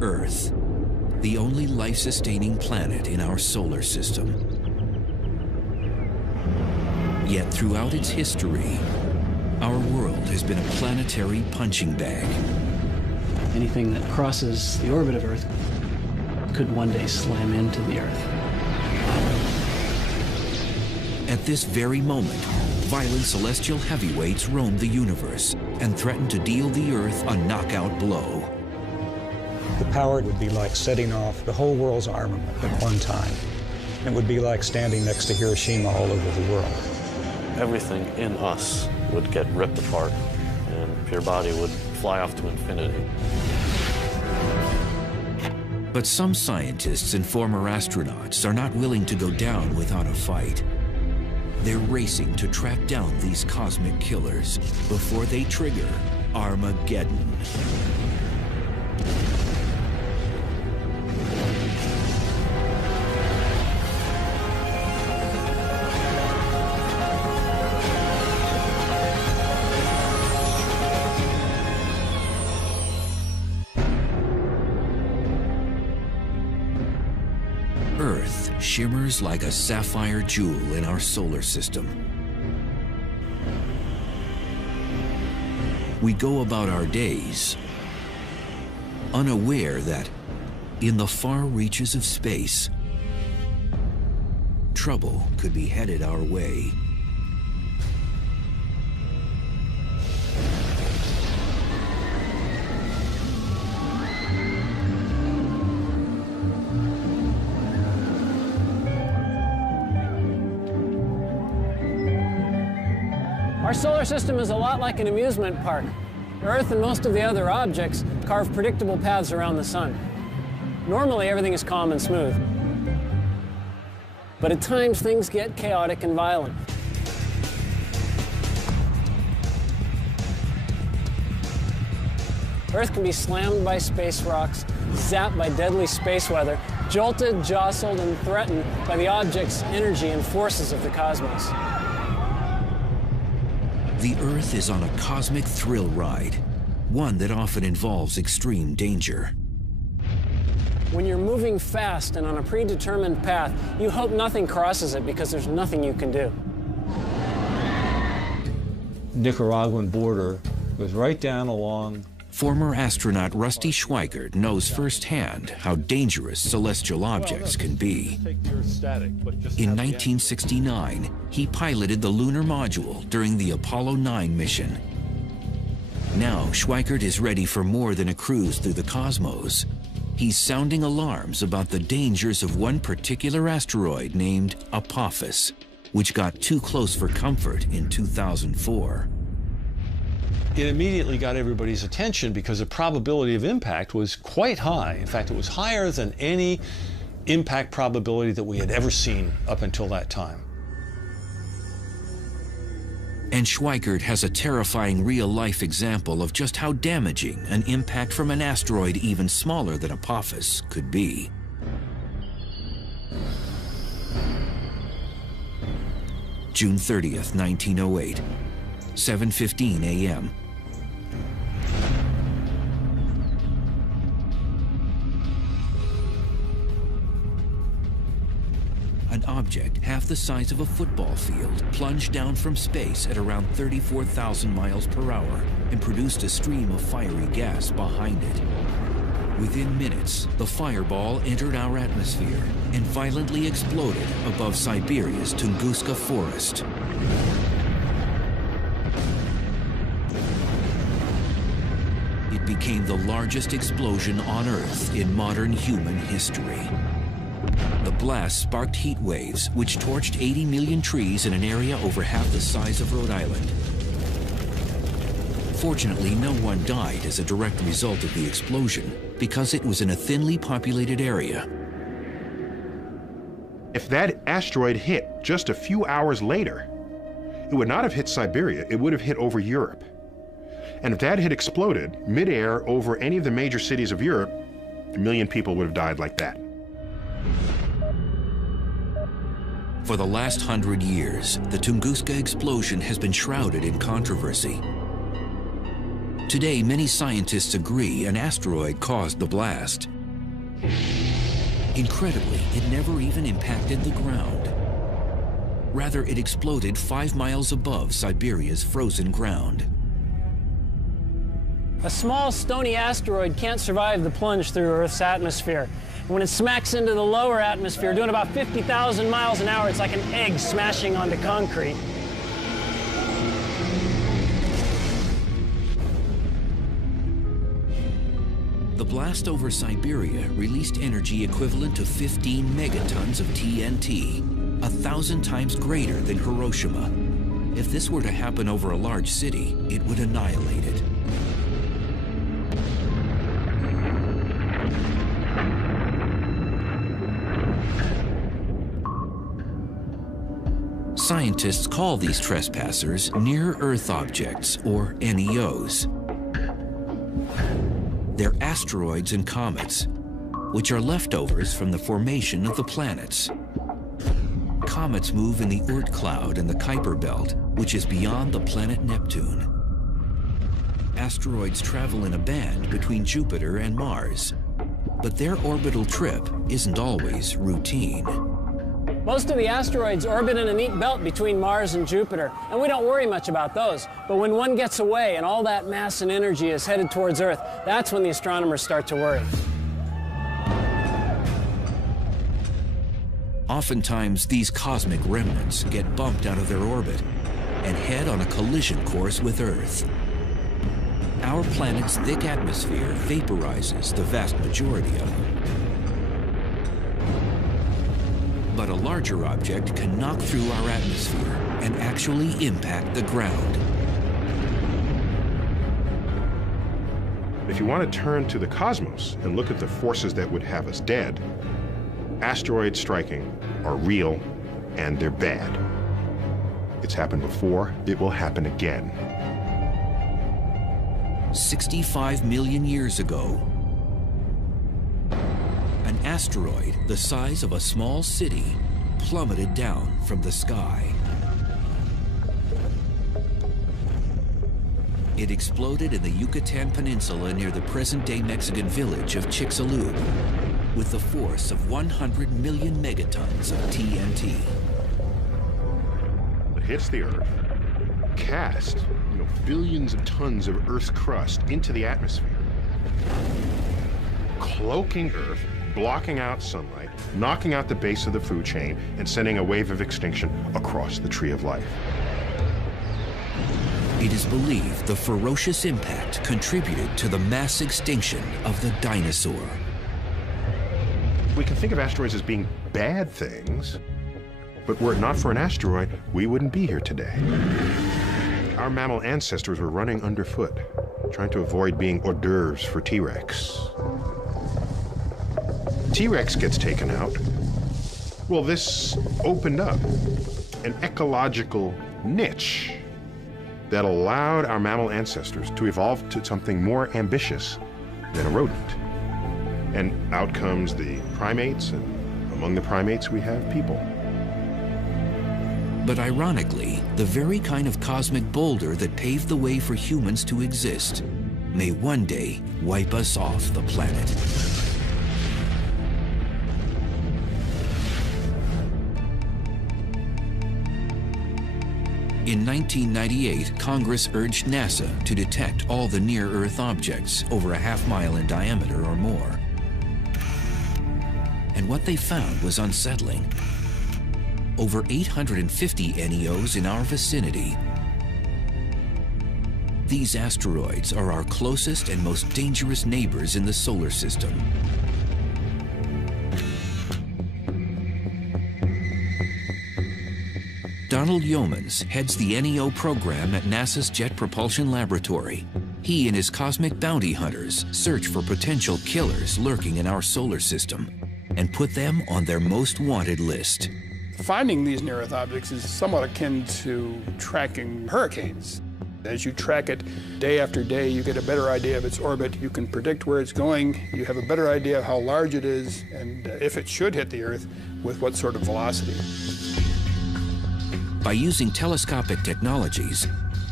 Earth, the only life-sustaining planet in our solar system. Yet throughout its history, our world has been a planetary punching bag. Anything that crosses the orbit of Earth could one day slam into the Earth. At this very moment, violent celestial heavyweights roam the universe and threaten to deal the Earth a knockout blow. The power would be like setting off the whole world's armament at one time. It would be like standing next to Hiroshima all over the world. Everything in us would get ripped apart, and your body would fly off to infinity. But some scientists and former astronauts are not willing to go down without a fight. They're racing to track down these cosmic killers before they trigger Armageddon. Earth shimmers like a sapphire jewel in our solar system. We go about our days unaware that in the far reaches of space, trouble could be headed our way. Our solar system is a lot like an amusement park. Earth and most of the other objects carve predictable paths around the sun. Normally, everything is calm and smooth. But at times, things get chaotic and violent. Earth can be slammed by space rocks, zapped by deadly space weather, jolted, jostled, and threatened by the object's energy and forces of the cosmos. The Earth is on a cosmic thrill ride, one that often involves extreme danger. When you're moving fast and on a predetermined path, you hope nothing crosses it because there's nothing you can do. Nicaraguan border goes right down along. Former astronaut Rusty Schweikert knows firsthand how dangerous celestial objects can be. In 1969, he piloted the lunar module during the Apollo 9 mission. Now, Schweikert is ready for more than a cruise through the cosmos. He's sounding alarms about the dangers of one particular asteroid named Apophis, which got too close for comfort in 2004. It immediately got everybody's attention because the probability of impact was quite high. In fact, it was higher than any impact probability that we had ever seen up until that time. And Schweikert has a terrifying real-life example of just how damaging an impact from an asteroid even smaller than Apophis could be. June 30th, 1908, 7:15 a.m. An object half the size of a football field plunged down from space at around 34,000 miles per hour and produced a stream of fiery gas behind it. Within minutes, the fireball entered our atmosphere and violently exploded above Siberia's Tunguska forest. It became the largest explosion on Earth in modern human history. The blast sparked heat waves, which torched 80 million trees in an area over half the size of Rhode Island. Fortunately, no one died as a direct result of the explosion, because it was in a thinly populated area. If that asteroid hit just a few hours later, it would not have hit Siberia, it would have hit over Europe. And if that had exploded midair over any of the major cities of Europe, 1 million people would have died like that. For the last 100 years, the Tunguska explosion has been shrouded in controversy. Today, many scientists agree an asteroid caused the blast. Incredibly, it never even impacted the ground. Rather, it exploded 5 miles above Siberia's frozen ground. A small stony asteroid can't survive the plunge through Earth's atmosphere. When it smacks into the lower atmosphere, doing about 50,000 miles an hour, it's like an egg smashing onto concrete. The blast over Siberia released energy equivalent to 15 megatons of TNT, 1,000 times greater than Hiroshima. If this were to happen over a large city, it would annihilate it. Scientists call these trespassers near-Earth objects, or NEOs. They're asteroids and comets, which are leftovers from the formation of the planets. Comets move in the Oort cloud and the Kuiper belt, which is beyond the planet Neptune. Asteroids travel in a band between Jupiter and Mars, but their orbital trip isn't always routine. Most of the asteroids orbit in a neat belt between Mars and Jupiter, and we don't worry much about those. But when one gets away and all that mass and energy is headed towards Earth, that's when the astronomers start to worry. Oftentimes, these cosmic remnants get bumped out of their orbit and head on a collision course with Earth. Our planet's thick atmosphere vaporizes the vast majority of them. But a larger object can knock through our atmosphere and actually impact the ground. If you want to turn to the cosmos and look at the forces that would have us dead, asteroids striking are real and they're bad. It's happened before, it will happen again. 65 million years ago, an asteroid the size of a small city plummeted down from the sky. It exploded in the Yucatan Peninsula near the present-day Mexican village of Chicxulub with the force of 100 million megatons of TNT. It hits the Earth, cast billions of tons of Earth's crust into the atmosphere, cloaking Earth, blocking out sunlight, knocking out the base of the food chain, and sending a wave of extinction across the tree of life. It is believed the ferocious impact contributed to the mass extinction of the dinosaur. We can think of asteroids as being bad things, but were it not for an asteroid, we wouldn't be here today. Our mammal ancestors were running underfoot, trying to avoid being hors d'oeuvres for T-Rex. T-Rex gets taken out. Well, this opened up an ecological niche that allowed our mammal ancestors to evolve to something more ambitious than a rodent. And out comes the primates, and among the primates we have people. But ironically, the very kind of cosmic boulder that paved the way for humans to exist may one day wipe us off the planet. In 1998, Congress urged NASA to detect all the near-Earth objects over a half-mile in diameter or more. And what they found was unsettling. Over 850 NEOs in our vicinity. These asteroids are our closest and most dangerous neighbors in the solar system. Donald Yeomans heads the NEO program at NASA's Jet Propulsion Laboratory. He and his cosmic bounty hunters search for potential killers lurking in our solar system and put them on their most wanted list. Finding these near-Earth objects is somewhat akin to tracking hurricanes. As you track it day after day, you get a better idea of its orbit. You can predict where it's going. You have a better idea of how large it is and if it should hit the Earth, with what sort of velocity. By using telescopic technologies,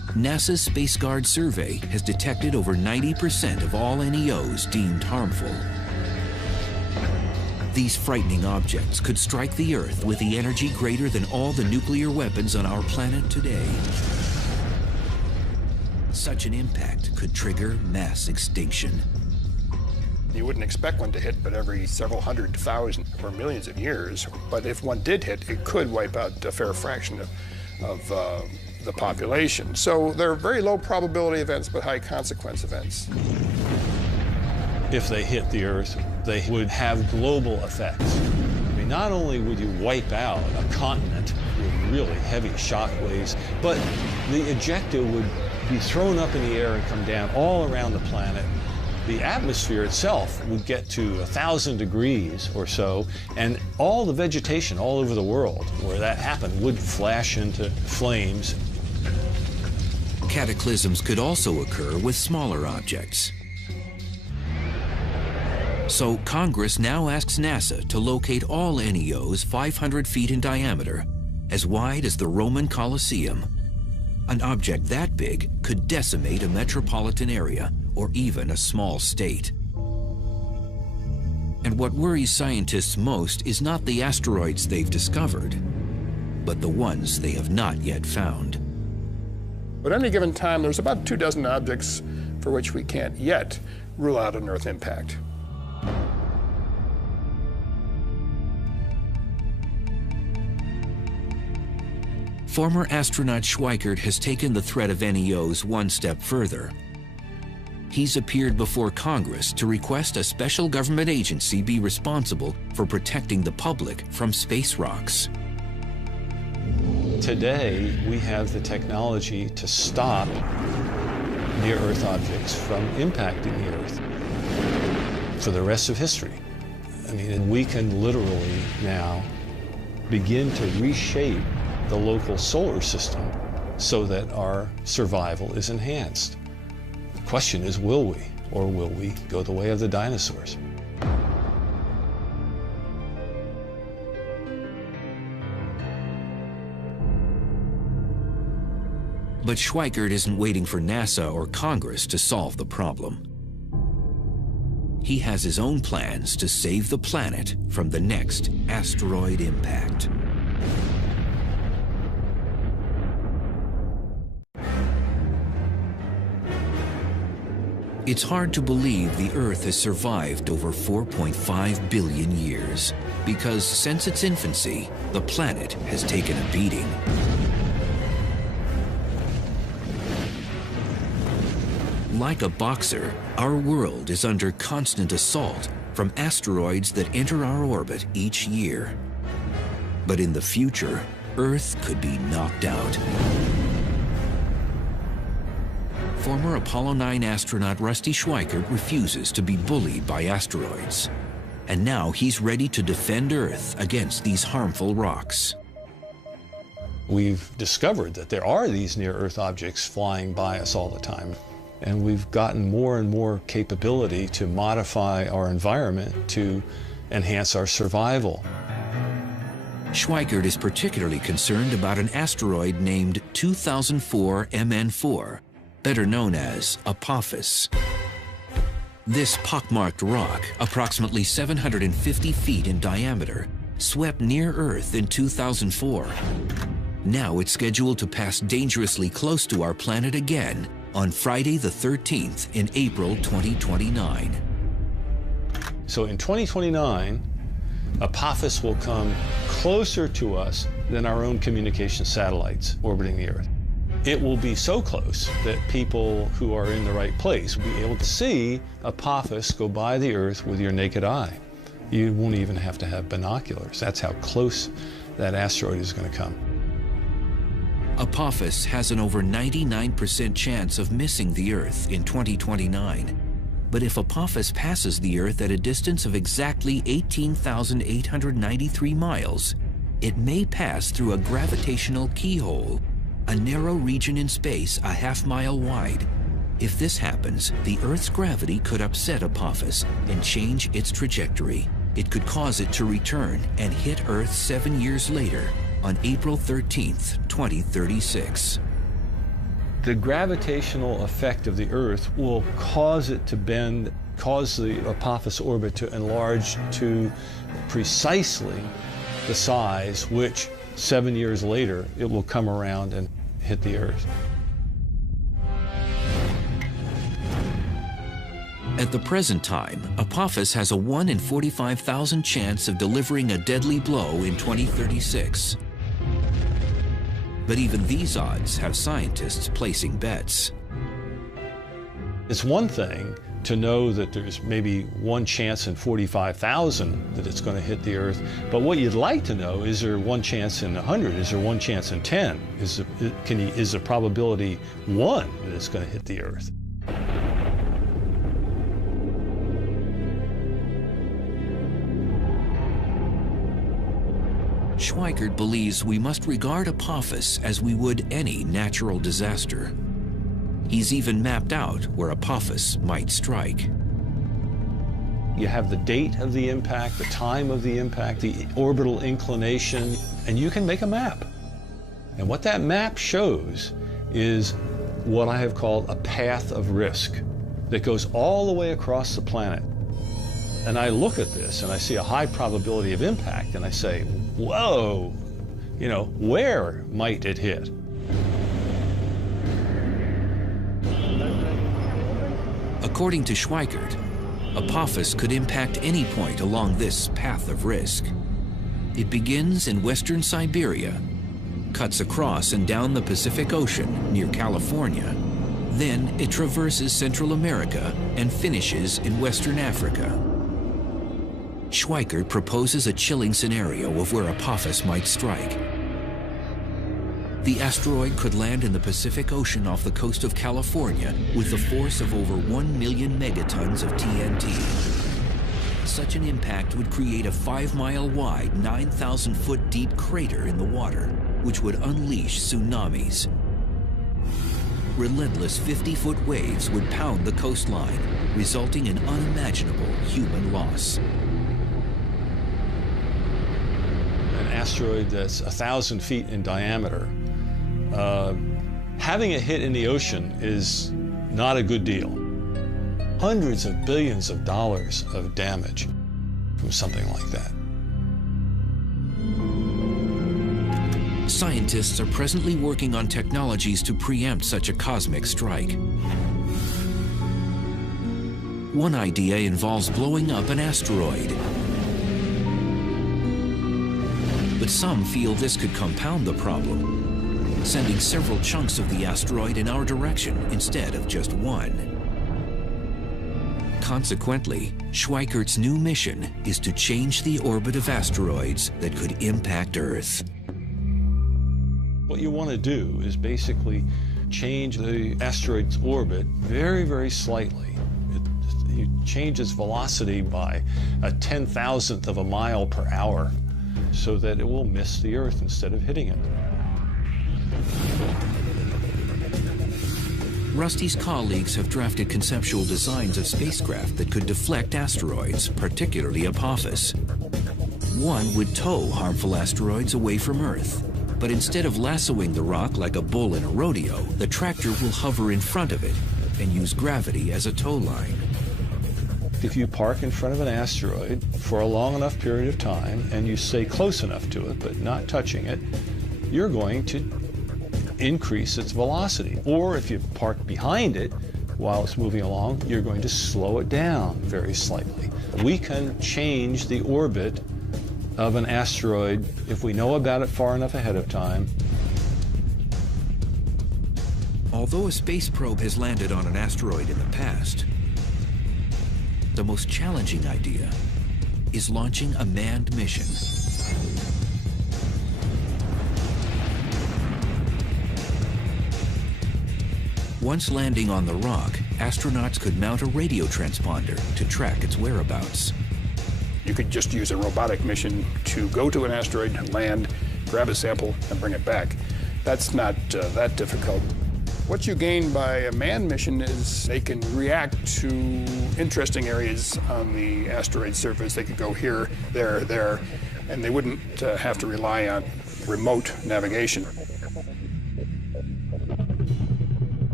NASA's Space Guard survey has detected over 90% of all NEOs deemed harmful. These frightening objects could strike the Earth with the energy greater than all the nuclear weapons on our planet today. Such an impact could trigger mass extinction. You wouldn't expect one to hit but every several 100,000 or millions of years, but if one did hit, it could wipe out a fair fraction of the population. So they're very low probability events but high consequence events. If they hit the Earth, they would have global effects. I mean, not only would you wipe out a continent with really heavy shock waves, but the ejecta would be thrown up in the air and come down all around the planet. The atmosphere itself would get to 1,000 degrees or so, and all the vegetation all over the world where that happened would flash into flames. Cataclysms could also occur with smaller objects. So Congress now asks NASA to locate all NEOs 500 feet in diameter, as wide as the Roman Colosseum. An object that big could decimate a metropolitan area or even a small state. And what worries scientists most is not the asteroids they've discovered, but the ones they have not yet found. At any given time, there's about 24 objects for which we can't yet rule out an Earth impact. Former astronaut Schweikert has taken the threat of NEOs one step further. He's appeared before Congress to request a special government agency be responsible for protecting the public from space rocks. Today, we have the technology to stop near-Earth objects from impacting the Earth for the rest of history. I mean, we can literally now begin to reshape the local solar system so that our survival is enhanced. The question is, will we? Or will we go the way of the dinosaurs? But Schweikert isn't waiting for NASA or Congress to solve the problem. He has his own plans to save the planet from the next asteroid impact. It's hard to believe the Earth has survived over 4.5 billion years, because since its infancy, the planet has taken a beating. Like a boxer, our world is under constant assault from asteroids that enter our orbit each year. But in the future, Earth could be knocked out. Former Apollo 9 astronaut Rusty Schweikert refuses to be bullied by asteroids. And now he's ready to defend Earth against these harmful rocks. We've discovered that there are these near-Earth objects flying by us all the time. And we've gotten more and more capability to modify our environment to enhance our survival. Schweikert is particularly concerned about an asteroid named 2004 MN4, better known as Apophis. This pockmarked rock, approximately 750 feet in diameter, swept near Earth in 2004. Now it's scheduled to pass dangerously close to our planet again on Friday the 13th in April 2029. So in 2029, Apophis will come closer to us than our own communication satellites orbiting the Earth. It will be so close that people who are in the right place will be able to see Apophis go by the Earth with your naked eye. You won't even have to have binoculars. That's how close that asteroid is going to come. Apophis has an over 99% chance of missing the Earth in 2029. But if Apophis passes the Earth at a distance of exactly 18,893 miles, it may pass through a gravitational keyhole, a narrow region in space a half-mile wide. If this happens, the Earth's gravity could upset Apophis and change its trajectory. It could cause it to return and hit Earth 7 years later, on April 13th, 2036. The gravitational effect of the Earth will cause it to bend, cause the Apophis orbit to enlarge to precisely the size which 7 years later it will come around and hit the Earth. At the present time, Apophis has a 1 in 45,000 chance of delivering a deadly blow in 2036. But even these odds have scientists placing bets. It's one thing to know that there's maybe 1 chance in 45,000 that it's going to hit the Earth, but what you'd like to know, is there 1 chance in 100? Is there 1 chance in 10? Is the probability 1 that it's going to hit the Earth? Schweikert believes we must regard Apophis as we would any natural disaster. He's even mapped out where Apophis might strike. You have the date of the impact, the time of the impact, the orbital inclination, and you can make a map. And what that map shows is what I have called a path of risk that goes all the way across the planet. And I look at this and I see a high probability of impact and I say, whoa, where might it hit? According to Schweikert, Apophis could impact any point along this path of risk. It begins in western Siberia, cuts across and down the Pacific Ocean near California. Then it traverses Central America and finishes in Western Africa. Schweikert proposes a chilling scenario of where Apophis might strike. The asteroid could land in the Pacific Ocean off the coast of California with the force of over 1 million megatons of TNT. Such an impact would create a 5-mile wide, 9,000-foot deep crater in the water, which would unleash tsunamis. Relentless 50-foot waves would pound the coastline, resulting in unimaginable human loss. Asteroid that's 1,000 feet in diameter, having a hit in the ocean is not a good deal. Hundreds of billions of dollars of damage from something like that. Scientists are presently working on technologies to preempt such a cosmic strike. One idea involves blowing up an asteroid. But some feel this could compound the problem, sending several chunks of the asteroid in our direction instead of just one. Consequently, Schweikert's new mission is to change the orbit of asteroids that could impact Earth. What you want to do is basically change the asteroid's orbit very, very slightly. You change its velocity by a 10,000th of a mile per hour, so that it will miss the Earth instead of hitting it. Rusty's colleagues have drafted conceptual designs of spacecraft that could deflect asteroids, particularly Apophis. One would tow harmful asteroids away from Earth, but instead of lassoing the rock like a bull in a rodeo, the tractor will hover in front of it and use gravity as a tow line. If you park in front of an asteroid for a long enough period of time and you stay close enough to it but not touching it, you're going to increase its velocity. Or if you park behind it while it's moving along, you're going to slow it down very slightly. We can change the orbit of an asteroid if we know about it far enough ahead of time. Although a space probe has landed on an asteroid in the past, the most challenging idea is launching a manned mission. Once landing on the rock, astronauts could mount a radio transponder to track its whereabouts. You could just use a robotic mission to go to an asteroid, land, grab a sample, and bring it back. That's not that difficult. What you gain by a manned mission is they can react to interesting areas on the asteroid surface. They could go here, there, and they wouldn't have to rely on remote navigation.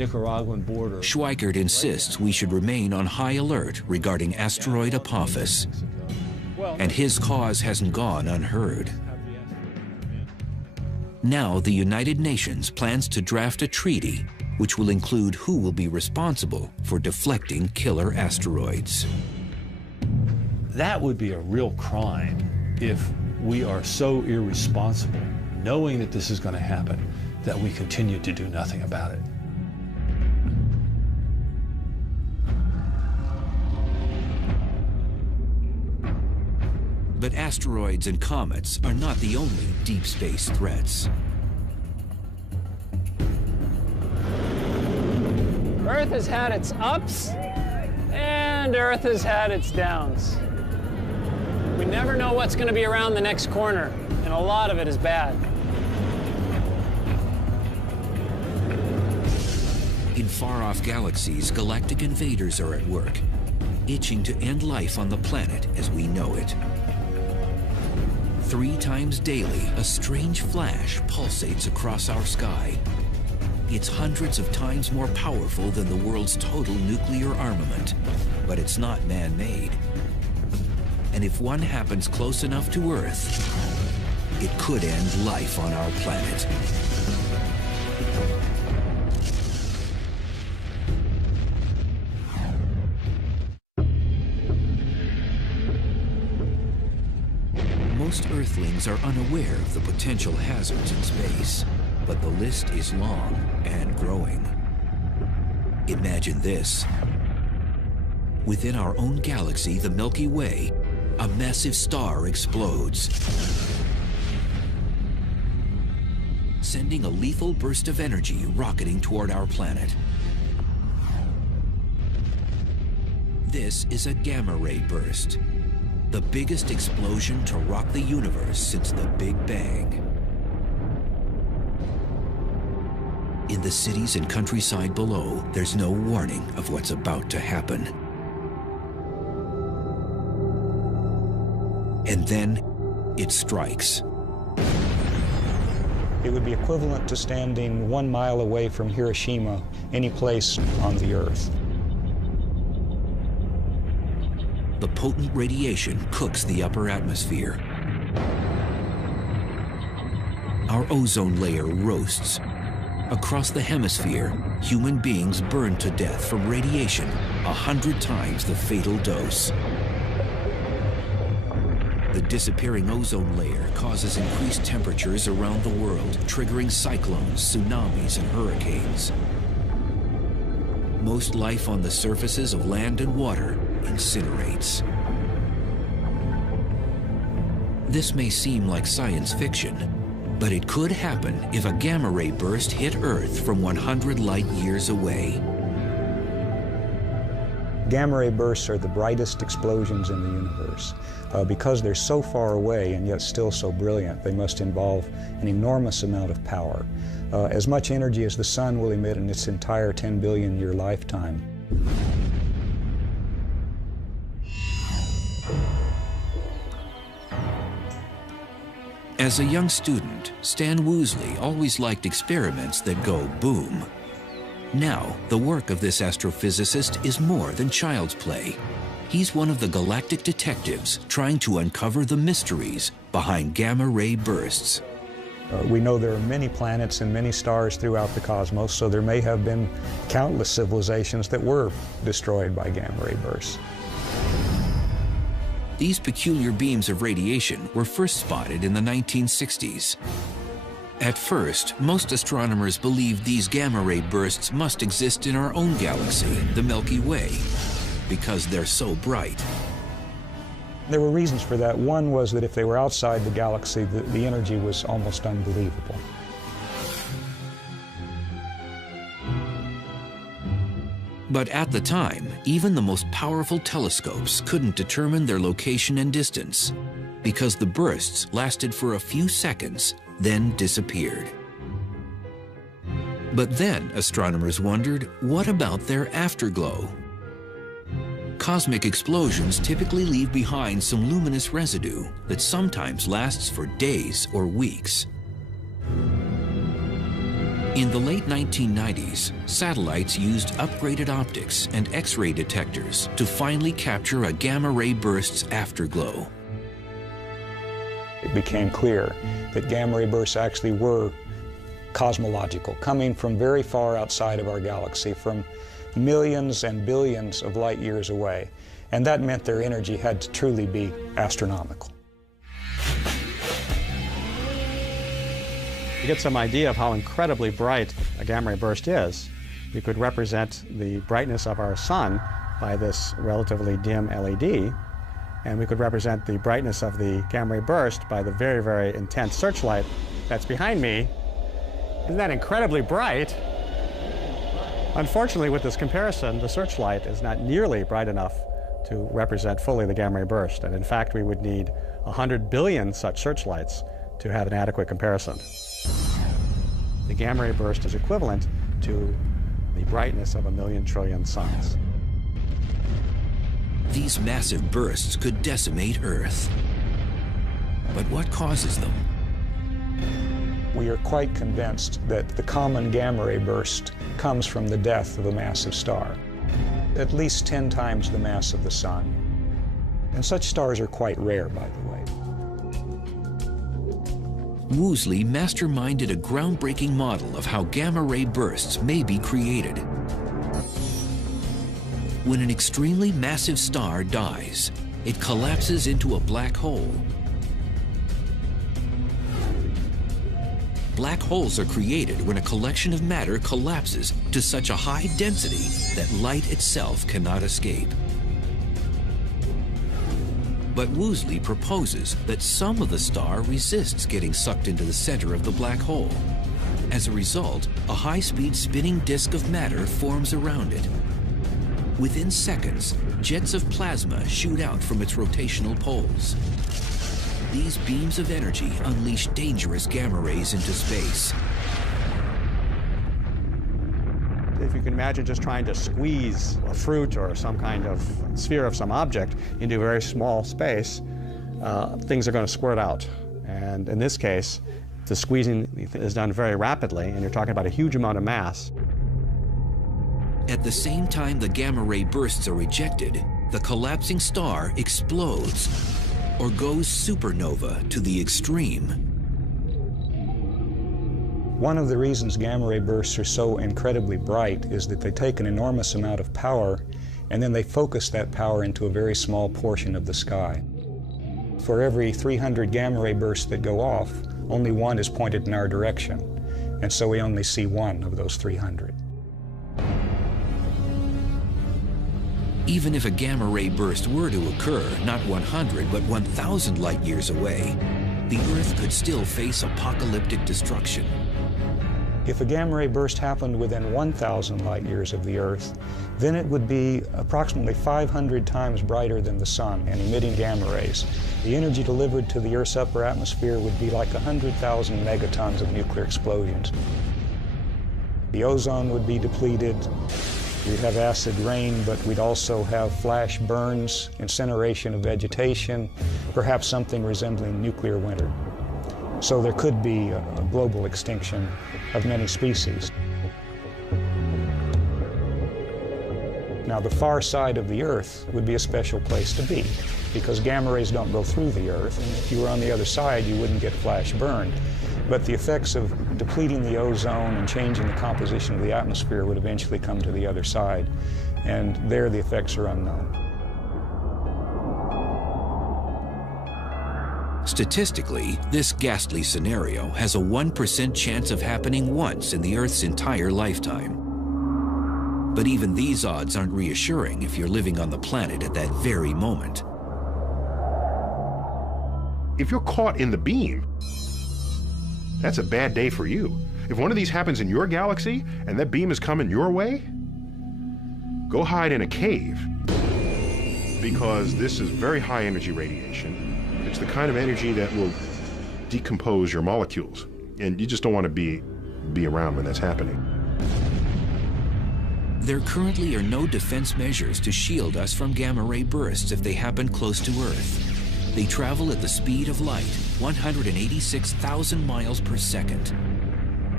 Nicaraguan border. Schweikert insists we should remain on high alert regarding asteroid Apophis, and his cause hasn't gone unheard. Now the United Nations plans to draft a treaty which will include who will be responsible for deflecting killer asteroids. That would be a real crime if we are so irresponsible, knowing that this is going to happen, that we continue to do nothing about it. But asteroids and comets are not the only deep space threats. Earth has had its ups, and Earth has had its downs. We never know what's going to be around the next corner, and a lot of it is bad. In far-off galaxies, galactic invaders are at work, itching to end life on the planet as we know it. 3 times daily, a strange flash pulsates across our sky. It's hundreds of times more powerful than the world's total nuclear armament, but it's not man-made. And if one happens close enough to Earth, it could end life on our planet. Most Earthlings are unaware of the potential hazards in space, but the list is long and growing. Imagine this. Within our own galaxy, the Milky Way, a massive star explodes, sending a lethal burst of energy rocketing toward our planet. This is a gamma-ray burst, the biggest explosion to rock the universe since the Big Bang. In the cities and countryside below, there's no warning of what's about to happen. And then it strikes. It would be equivalent to standing 1 mile away from Hiroshima, any place on the Earth. The potent radiation cooks the upper atmosphere. Our ozone layer roasts. Across the hemisphere, human beings burn to death from radiation 100 times the fatal dose. The disappearing ozone layer causes increased temperatures around the world, triggering cyclones, tsunamis, and hurricanes. Most life on the surfaces of land and water incinerates. This may seem like science fiction, but it could happen if a gamma-ray burst hit Earth from 100 light years away. Gamma-ray bursts are the brightest explosions in the universe. Because they're so far away and yet still so brilliant, they must involve an enormous amount of power. As much energy as the sun will emit in its entire 10 billion year lifetime. As a young student, Stan Woosley always liked experiments that go boom. Now, the work of this astrophysicist is more than child's play. He's one of the galactic detectives trying to uncover the mysteries behind gamma-ray bursts. We know there are many planets and many stars throughout the cosmos, so there may have been countless civilizations that were destroyed by gamma-ray bursts. These peculiar beams of radiation were first spotted in the 1960s. At first, most astronomers believed these gamma-ray bursts must exist in our own galaxy, the Milky Way, because they're so bright. There were reasons for that. One was that if they were outside the galaxy, the energy was almost unbelievable. But at the time, even the most powerful telescopes couldn't determine their location and distance, because the bursts lasted for a few seconds, then disappeared. But then astronomers wondered, what about their afterglow? Cosmic explosions typically leave behind some luminous residue that sometimes lasts for days or weeks. In the late 1990s, satellites used upgraded optics and X-ray detectors to finally capture a gamma-ray burst's afterglow. It became clear that gamma-ray bursts actually were cosmological, coming from very far outside of our galaxy, from millions and billions of light years away. And that meant their energy had to truly be astronomical. To get some idea of how incredibly bright a gamma-ray burst is, we could represent the brightness of our sun by this relatively dim LED, and we could represent the brightness of the gamma-ray burst by the very, very intense searchlight that's behind me. Isn't that incredibly bright? Unfortunately, with this comparison, the searchlight is not nearly bright enough to represent fully the gamma-ray burst, and in fact, we would need 100 billion such searchlights to have an adequate comparison. The gamma-ray burst is equivalent to the brightness of 1,000,000 trillion suns. These massive bursts could decimate Earth. But what causes them? We are quite convinced that the common gamma-ray burst comes from the death of a massive star, at least 10 times the mass of the Sun. And such stars are quite rare, by the way. Woosley masterminded a groundbreaking model of how gamma-ray bursts may be created. When an extremely massive star dies, it collapses into a black hole. Black holes are created when a collection of matter collapses to such a high density that light itself cannot escape. But Woosley proposes that some of the star resists getting sucked into the center of the black hole. As a result, a high-speed spinning disk of matter forms around it. Within seconds, jets of plasma shoot out from its rotational poles. These beams of energy unleash dangerous gamma rays into space. If you can imagine just trying to squeeze a fruit or some kind of sphere of some object into a very small space, things are going to squirt out. And in this case, the squeezing is done very rapidly, and you're talking about a huge amount of mass. At the same time the gamma ray bursts are ejected, the collapsing star explodes or goes supernova to the extreme. One of the reasons gamma-ray bursts are so incredibly bright is that they take an enormous amount of power and then they focus that power into a very small portion of the sky. For every 300 gamma-ray bursts that go off, only one is pointed in our direction, and so we only see one of those 300. Even if a gamma-ray burst were to occur not 100 but 1,000 light years away, the Earth could still face apocalyptic destruction. If a gamma-ray burst happened within 1,000 light years of the Earth, then it would be approximately 500 times brighter than the Sun and emitting gamma rays. The energy delivered to the Earth's upper atmosphere would be like 100,000 megatons of nuclear explosions. The ozone would be depleted. We'd have acid rain, but we'd also have flash burns, incineration of vegetation, perhaps something resembling nuclear winter. So there could be a global extinction of many species. Now, the far side of the Earth would be a special place to be, because gamma rays don't go through the Earth, and if you were on the other side, you wouldn't get flash burned. But the effects of depleting the ozone and changing the composition of the atmosphere would eventually come to the other side, and there the effects are unknown. Statistically, this ghastly scenario has a 1% chance of happening once in the Earth's entire lifetime. But even these odds aren't reassuring if you're living on the planet at that very moment. If you're caught in the beam, that's a bad day for you. If one of these happens in your galaxy and that beam is coming your way, go hide in a cave, because this is very high energy radiation. It's the kind of energy that will decompose your molecules, and you just don't want to be around when that's happening. There currently are no defense measures to shield us from gamma-ray bursts if they happen close to Earth. They travel at the speed of light, 186,000 miles per second.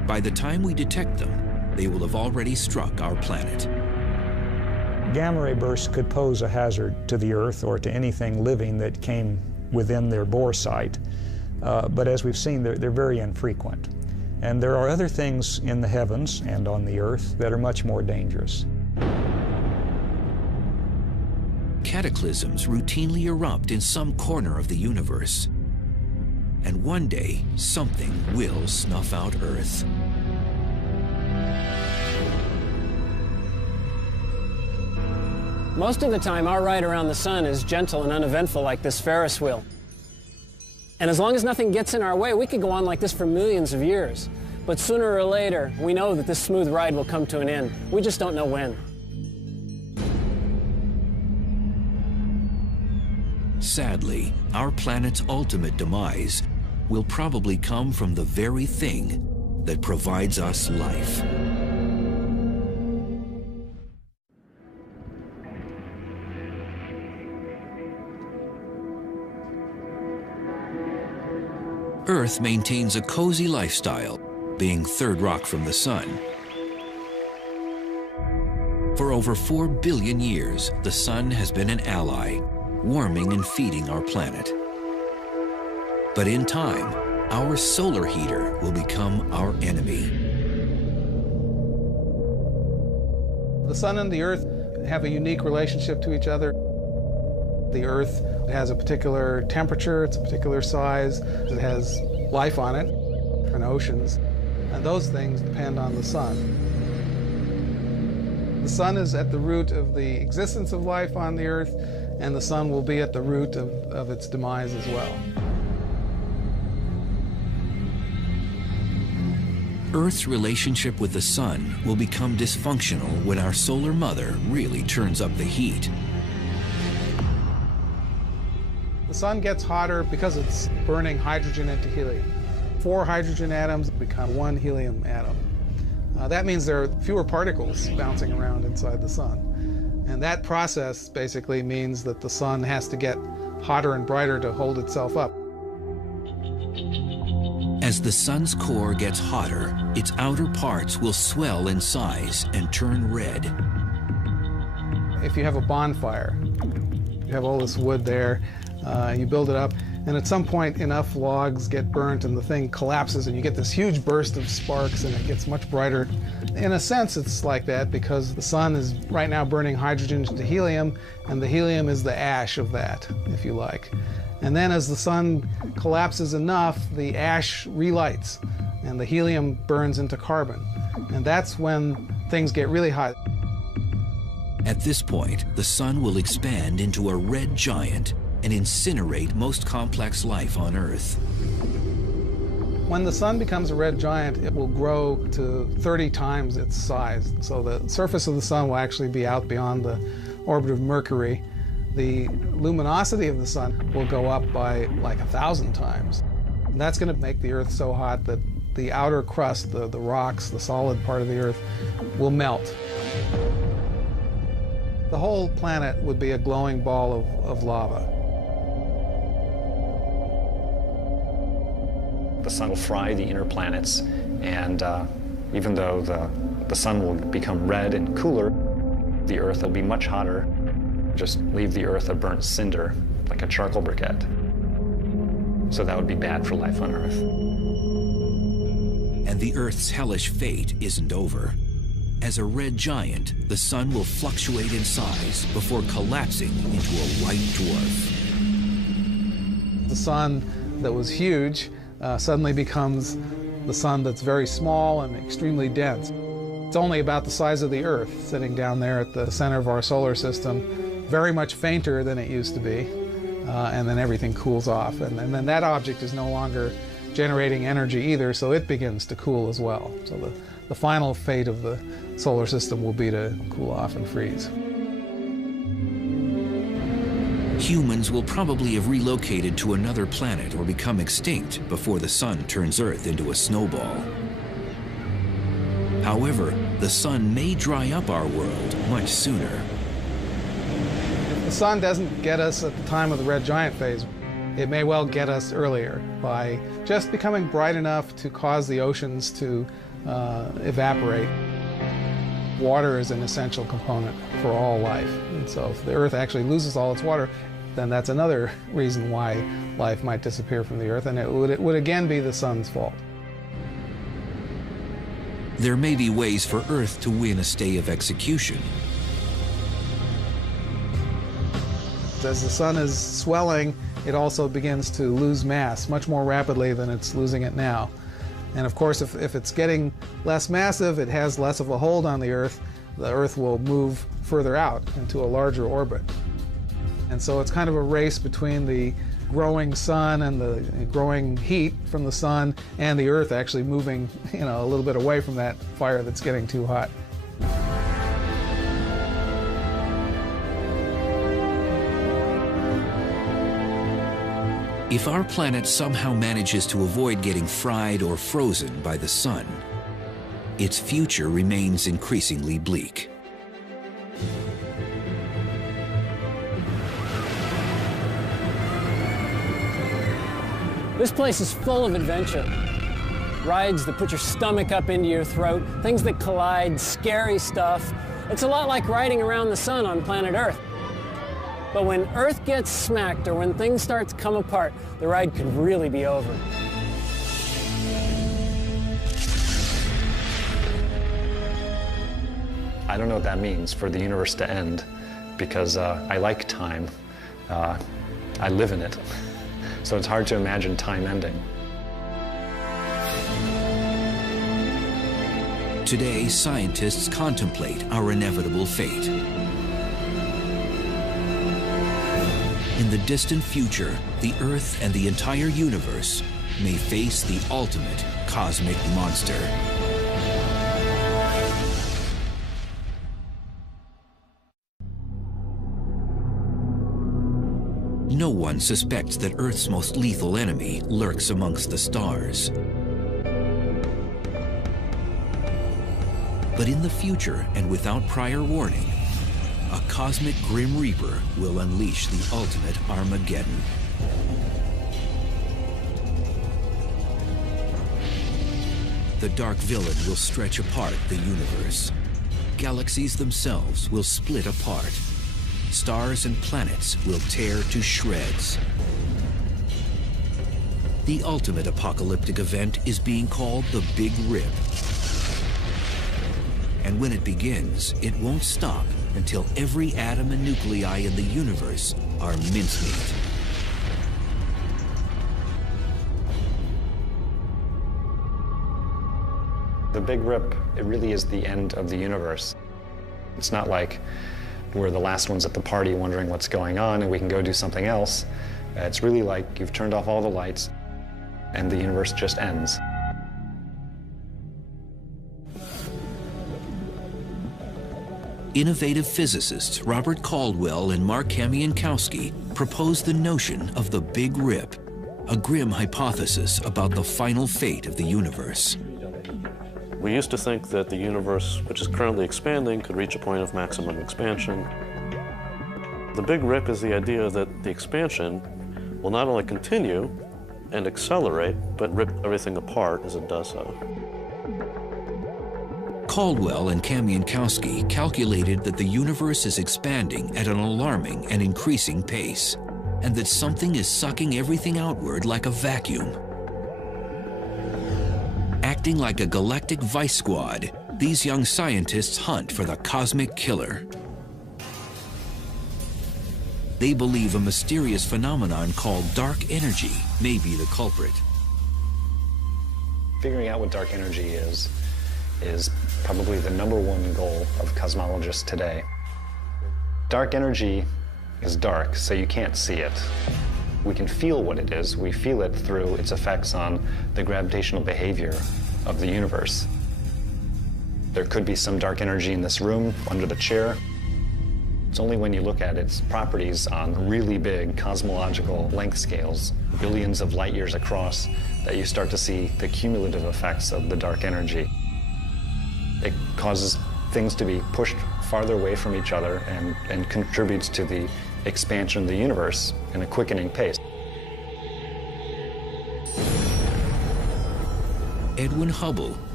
By the time we detect them, they will have already struck our planet. Gamma ray bursts could pose a hazard to the Earth or to anything living that came within their bore site. But as we've seen, they're very infrequent. And there are other things in the heavens and on the Earth that are much more dangerous. Cataclysms routinely erupt in some corner of the universe. And one day, something will snuff out Earth. Most of the time, our ride around the sun is gentle and uneventful like this Ferris wheel. And as long as nothing gets in our way, we could go on like this for millions of years. But sooner or later, we know that this smooth ride will come to an end. We just don't know when. Sadly, our planet's ultimate demise will probably come from the very thing that provides us life. Earth maintains a cozy lifestyle, being third rock from the sun. For over 4 billion years, the sun has been an ally, warming and feeding our planet. But in time, our solar heater will become our enemy. The sun and the Earth have a unique relationship to each other. The Earth has a particular temperature, it's a particular size, it has life on it, and oceans, and those things depend on the sun. The sun is at the root of the existence of life on the Earth, and the sun will be at the root of its demise as well. Earth's relationship with the sun will become dysfunctional when our solar mother really turns up the heat. The sun gets hotter because it's burning hydrogen into helium. 4 hydrogen atoms become 1 helium atom. That means there are fewer particles bouncing around inside the sun. And that process basically means that the sun has to get hotter and brighter to hold itself up. As the sun's core gets hotter, its outer parts will swell in size and turn red. If you have a bonfire, you have all this wood there, you build it up, and at some point enough logs get burnt and the thing collapses and you get this huge burst of sparks and it gets much brighter. In a sense it's like that because the sun is right now burning hydrogen into helium, and the helium is the ash of that, if you like. And then as the sun collapses enough, the ash relights and the helium burns into carbon. And that's when things get really hot. At this point, the sun will expand into a red giant and incinerate most complex life on Earth. When the sun becomes a red giant, it will grow to 30 times its size. So the surface of the sun will actually be out beyond the orbit of Mercury. The luminosity of the sun will go up by like 1,000 times. And that's going to make the Earth so hot that the outer crust, the rocks, the solid part of the Earth, will melt. The whole planet would be a glowing ball of lava. The sun will fry the inner planets, and even though the sun will become red and cooler, the Earth will be much hotter. Just leave the Earth a burnt cinder, like a charcoal briquette. So that would be bad for life on Earth. And the Earth's hellish fate isn't over. As a red giant, the sun will fluctuate in size before collapsing into a white dwarf. The sun that was huge suddenly becomes the sun that's very small and extremely dense. It's only about the size of the Earth, sitting down there at the center of our solar system, very much fainter than it used to be, and then everything cools off. And then that object is no longer generating energy either, so it begins to cool as well. So the final fate of the solar system will be to cool off and freeze. Humans will probably have relocated to another planet or become extinct before the sun turns Earth into a snowball. However, the sun may dry up our world much sooner. If the sun doesn't get us at the time of the red giant phase, it may well get us earlier by just becoming bright enough to cause the oceans to evaporate. Water is an essential component for all life. And so if the Earth actually loses all its water, then that's another reason why life might disappear from the Earth, and it would again be the sun's fault. There may be ways for Earth to win a stay of execution. As the sun is swelling, it also begins to lose mass much more rapidly than it's losing it now. And of course, if it's getting less massive, it has less of a hold on the Earth will move further out into a larger orbit. And so it's kind of a race between the growing sun and the growing heat from the sun and the Earth actually moving, a little bit away from that fire that's getting too hot. If our planet somehow manages to avoid getting fried or frozen by the sun, its future remains increasingly bleak. This place is full of adventure. Rides that put your stomach up into your throat, things that collide, scary stuff. It's a lot like riding around the sun on planet Earth. But when Earth gets smacked or when things start to come apart, the ride could really be over. I don't know what that means for the universe to end, because I like time. I live in it. So it's hard to imagine time ending. Today, scientists contemplate our inevitable fate. In the distant future, the Earth and the entire universe may face the ultimate cosmic monster. No one suspects that Earth's most lethal enemy lurks amongst the stars. But in the future, and without prior warning, a cosmic Grim Reaper will unleash the ultimate Armageddon. The dark villain will stretch apart the universe. Galaxies themselves will split apart. Stars and planets will tear to shreds. The ultimate apocalyptic event is being called the Big Rip. And when it begins, it won't stop until every atom and nuclei in the universe are mincemeat. The Big Rip, it really is the end of the universe. It's not like we're the last ones at the party wondering what's going on and we can go do something else. It's really like you've turned off all the lights and the universe just ends. Innovative physicists Robert Caldwell and Mark Kamiankowski proposed the notion of the Big Rip, a grim hypothesis about the final fate of the universe. We used to think that the universe, which is currently expanding, could reach a point of maximum expansion. The Big Rip is the idea that the expansion will not only continue and accelerate, but rip everything apart as it does so. Caldwell and Kamiankowski calculated that the universe is expanding at an alarming and increasing pace, and that something is sucking everything outward like a vacuum. Acting like a galactic vice squad, these young scientists hunt for the cosmic killer. They believe a mysterious phenomenon called dark energy may be the culprit. Figuring out what dark energy is probably the #1 goal of cosmologists today. Dark energy is dark, so you can't see it. We can feel what it is. We feel it through its effects on the gravitational behavior of the universe. There could be some dark energy in this room, under the chair. It's only when you look at its properties on really big cosmological length scales, billions of light years across, that you start to see the cumulative effects of the dark energy. It causes things to be pushed farther away from each other and contributes to the expansion of the universe in a quickening pace. Edwin Hubble,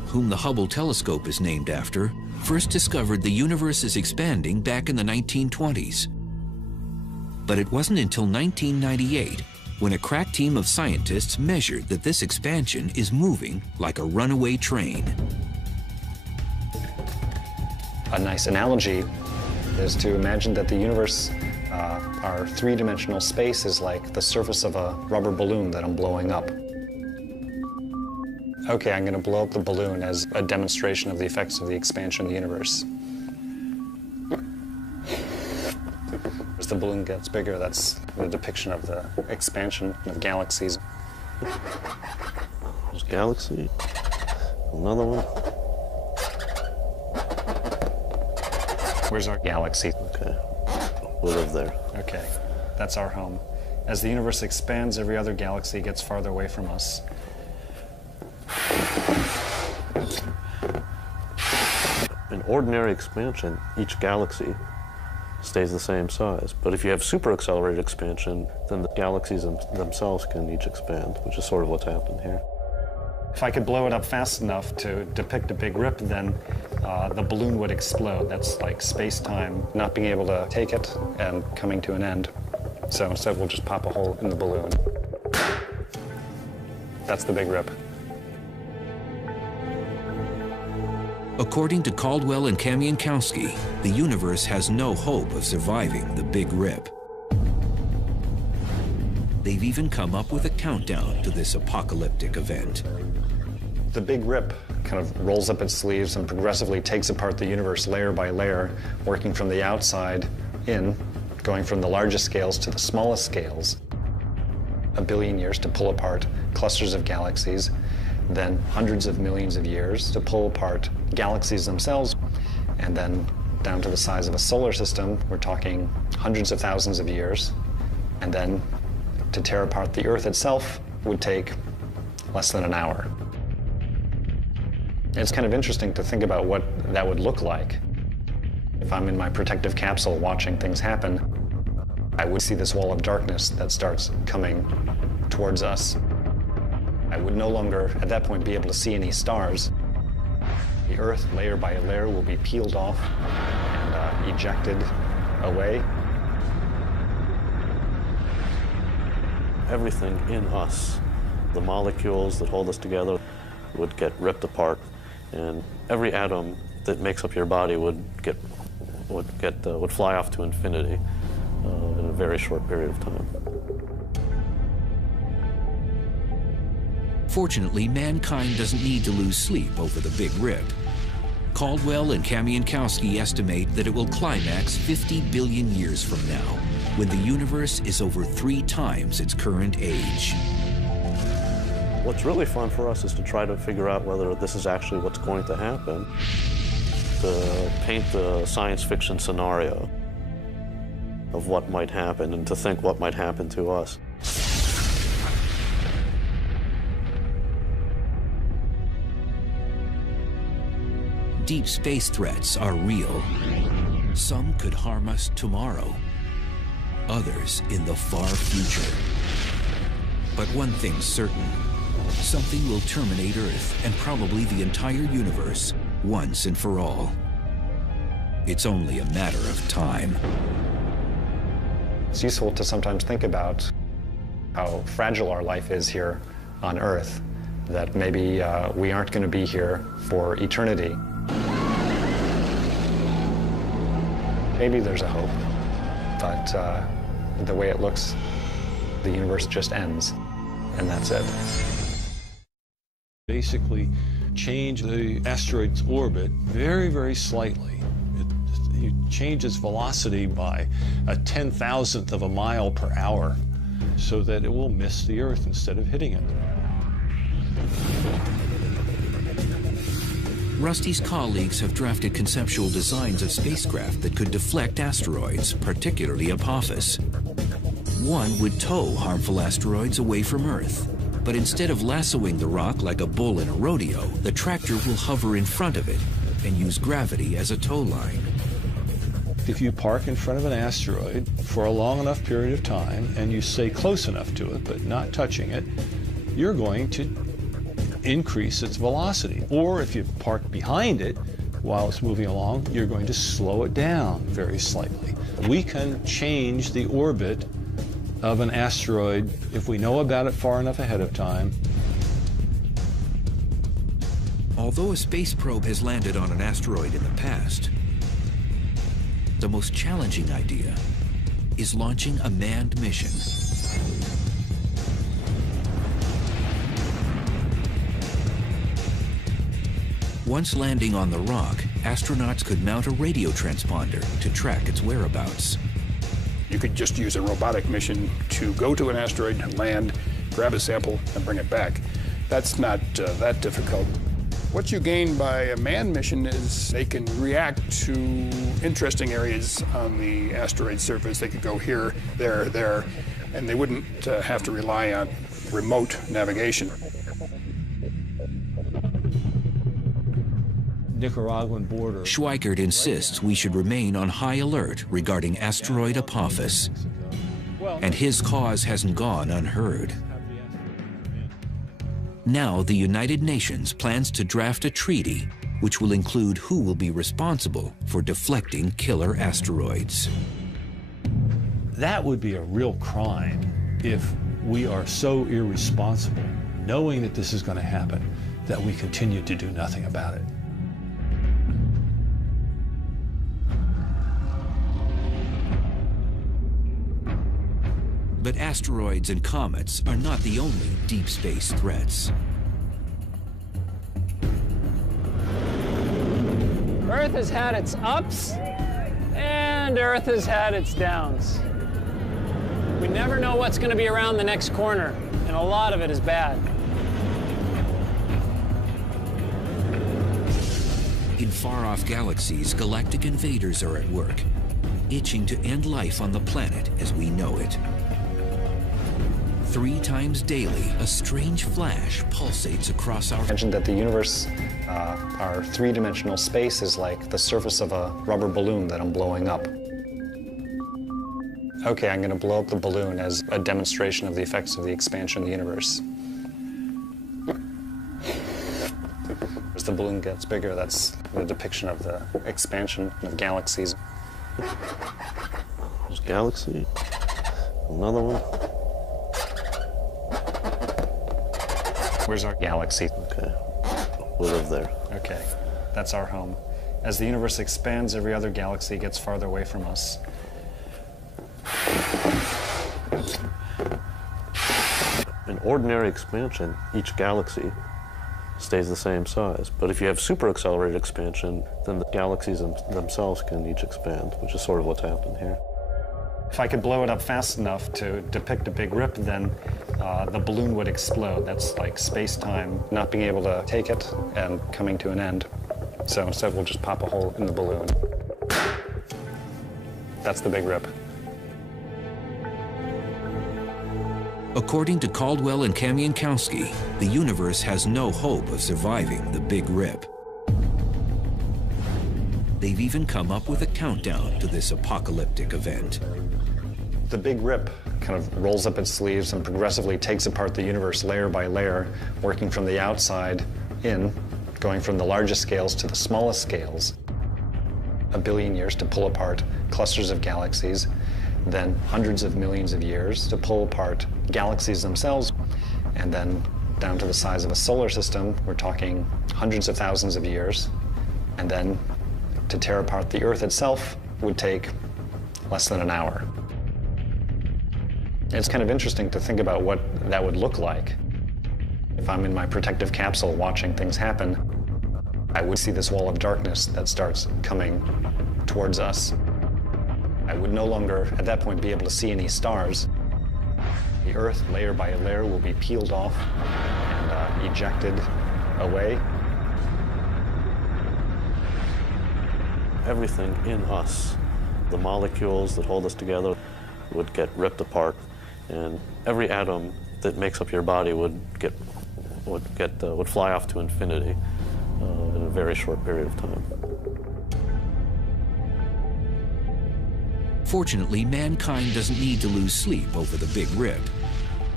whom the Hubble telescope is named after, first discovered the universe is expanding back in the 1920s. But it wasn't until 1998 when a crack team of scientists measured that this expansion is moving like a runaway train. A nice analogy is to imagine that the universe, our three-dimensional space, is like the surface of a rubber balloon that I'm blowing up. Okay, I'm going to blow up the balloon as a demonstration of the effects of the expansion of the universe. As the balloon gets bigger, that's the depiction of the expansion of galaxies. There's a galaxy, another one. Where's our galaxy? Okay, we live there. Okay, that's our home. As the universe expands, every other galaxy gets farther away from us. In ordinary expansion, each galaxy stays the same size. But if you have super accelerated expansion, then the galaxies themselves can each expand, which is sort of what's happened here. If I could blow it up fast enough to depict a big rip, then the balloon would explode. That's like space-time not being able to take it and coming to an end. So instead, we'll just pop a hole in the balloon. That's the big rip. According to Caldwell and Kamienowski, the universe has no hope of surviving the Big Rip. They've even come up with a countdown to this apocalyptic event. The Big Rip kind of rolls up its sleeves and progressively takes apart the universe layer by layer, working from the outside in, going from the largest scales to the smallest scales. 1 billion years to pull apart clusters of galaxies, then hundreds of millions of years to pull apart galaxies themselves, and then down to the size of a solar system, we're talking hundreds of thousands of years, and then to tear apart the Earth itself would take less than an hour. It's kind of interesting to think about what that would look like. If I'm in my protective capsule watching things happen, I would see this wall of darkness that starts coming towards us. I would no longer, at that point, be able to see any stars. The Earth, layer by layer, will be peeled off and ejected away. Everything in us, the molecules that hold us together, would get ripped apart, and every atom that makes up your body would fly off to infinity in a very short period of time. Fortunately, mankind doesn't need to lose sleep over the Big Rip. Caldwell and Kamienowski estimate that it will climax 50 billion years from now, when the universe is over 3 times its current age. What's really fun for us is to try to figure out whether this is actually what's going to happen, to paint the science fiction scenario of what might happen and to think what might happen to us. Deep space threats are real. Some could harm us tomorrow, others in the far future. But one thing's certain, something will terminate Earth and probably the entire universe once and for all. It's only a matter of time. It's useful to sometimes think about how fragile our life is here on Earth, that maybe we aren't going to be here for eternity. Maybe there's a hope, but the way it looks, the universe just ends, and that's it. Basically change the asteroid's orbit very, very slightly. You change its velocity by a 10,000th of a mile per hour so that it will miss the Earth instead of hitting it. Rusty's colleagues have drafted conceptual designs of spacecraft that could deflect asteroids, particularly Apophis. One would tow harmful asteroids away from Earth. But instead of lassoing the rock like a bull in a rodeo, the tractor will hover in front of it and use gravity as a tow line. If you park in front of an asteroid for a long enough period of time and you stay close enough to it but not touching it, you're going to increase its velocity. Or if you park behind it while it's moving along, you're going to slow it down very slightly. We can change the orbit of an asteroid if we know about it far enough ahead of time. Although a space probe has landed on an asteroid in the past, the most challenging idea is launching a manned mission. Once landing on the rock, astronauts could mount a radio transponder to track its whereabouts. You could just use a robotic mission to go to an asteroid, land, grab a sample, and bring it back. That's not that difficult. What you gain by a manned mission is they can react to interesting areas on the asteroid surface. They could go here, there, and they wouldn't have to rely on remote navigation. Nicaraguan border. Schweikert insists we should remain on high alert regarding asteroid Apophis, and his cause hasn't gone unheard. Now the United Nations plans to draft a treaty which will include who will be responsible for deflecting killer asteroids. That would be a real crime if we are so irresponsible, knowing that this is going to happen, that we continue to do nothing about it. But asteroids and comets are not the only deep space threats. Earth has had its ups, and Earth has had its downs. We never know what's going to be around the next corner, and a lot of it is bad. In far-off galaxies, galactic invaders are at work, itching to end life on the planet as we know it. 3 times daily, a strange flash pulsates across our... Imagine that the universe, our three-dimensional space, is like the surface of a rubber balloon that I'm blowing up. Okay, I'm going to blow up the balloon as a demonstration of the effects of the expansion of the universe. As the balloon gets bigger, that's the depiction of the expansion of galaxies. There's a galaxy, another one. Where's our galaxy? Okay, we live there. Okay, that's our home. As the universe expands, every other galaxy gets farther away from us. In ordinary expansion, each galaxy stays the same size. But if you have super accelerated expansion, then the galaxies themselves can each expand, which is sort of what's happened here. If I could blow it up fast enough to depict a big rip, then the balloon would explode. That's like space-time not being able to take it and coming to an end. So instead, we'll just pop a hole in the balloon. That's the big rip. According to Caldwell and Kamiankowski, the universe has no hope of surviving the Big Rip. They've even come up with a countdown to this apocalyptic event. The Big Rip kind of rolls up its sleeves and progressively takes apart the universe layer by layer, working from the outside in, going from the largest scales to the smallest scales. 1 billion years to pull apart clusters of galaxies, then hundreds of millions of years to pull apart galaxies themselves, and then down to the size of a solar system, we're talking hundreds of thousands of years, and then to tear apart the Earth itself would take less than an hour. It's kind of interesting to think about what that would look like. If I'm in my protective capsule watching things happen, I would see this wall of darkness that starts coming towards us. I would no longer, at that point, be able to see any stars. The Earth, layer by layer, will be peeled off and ejected away. Everything in us, the molecules that hold us together, would get ripped apart, and every atom that makes up your body would fly off to infinity in a very short period of time. Fortunately, mankind doesn't need to lose sleep over the Big Rip.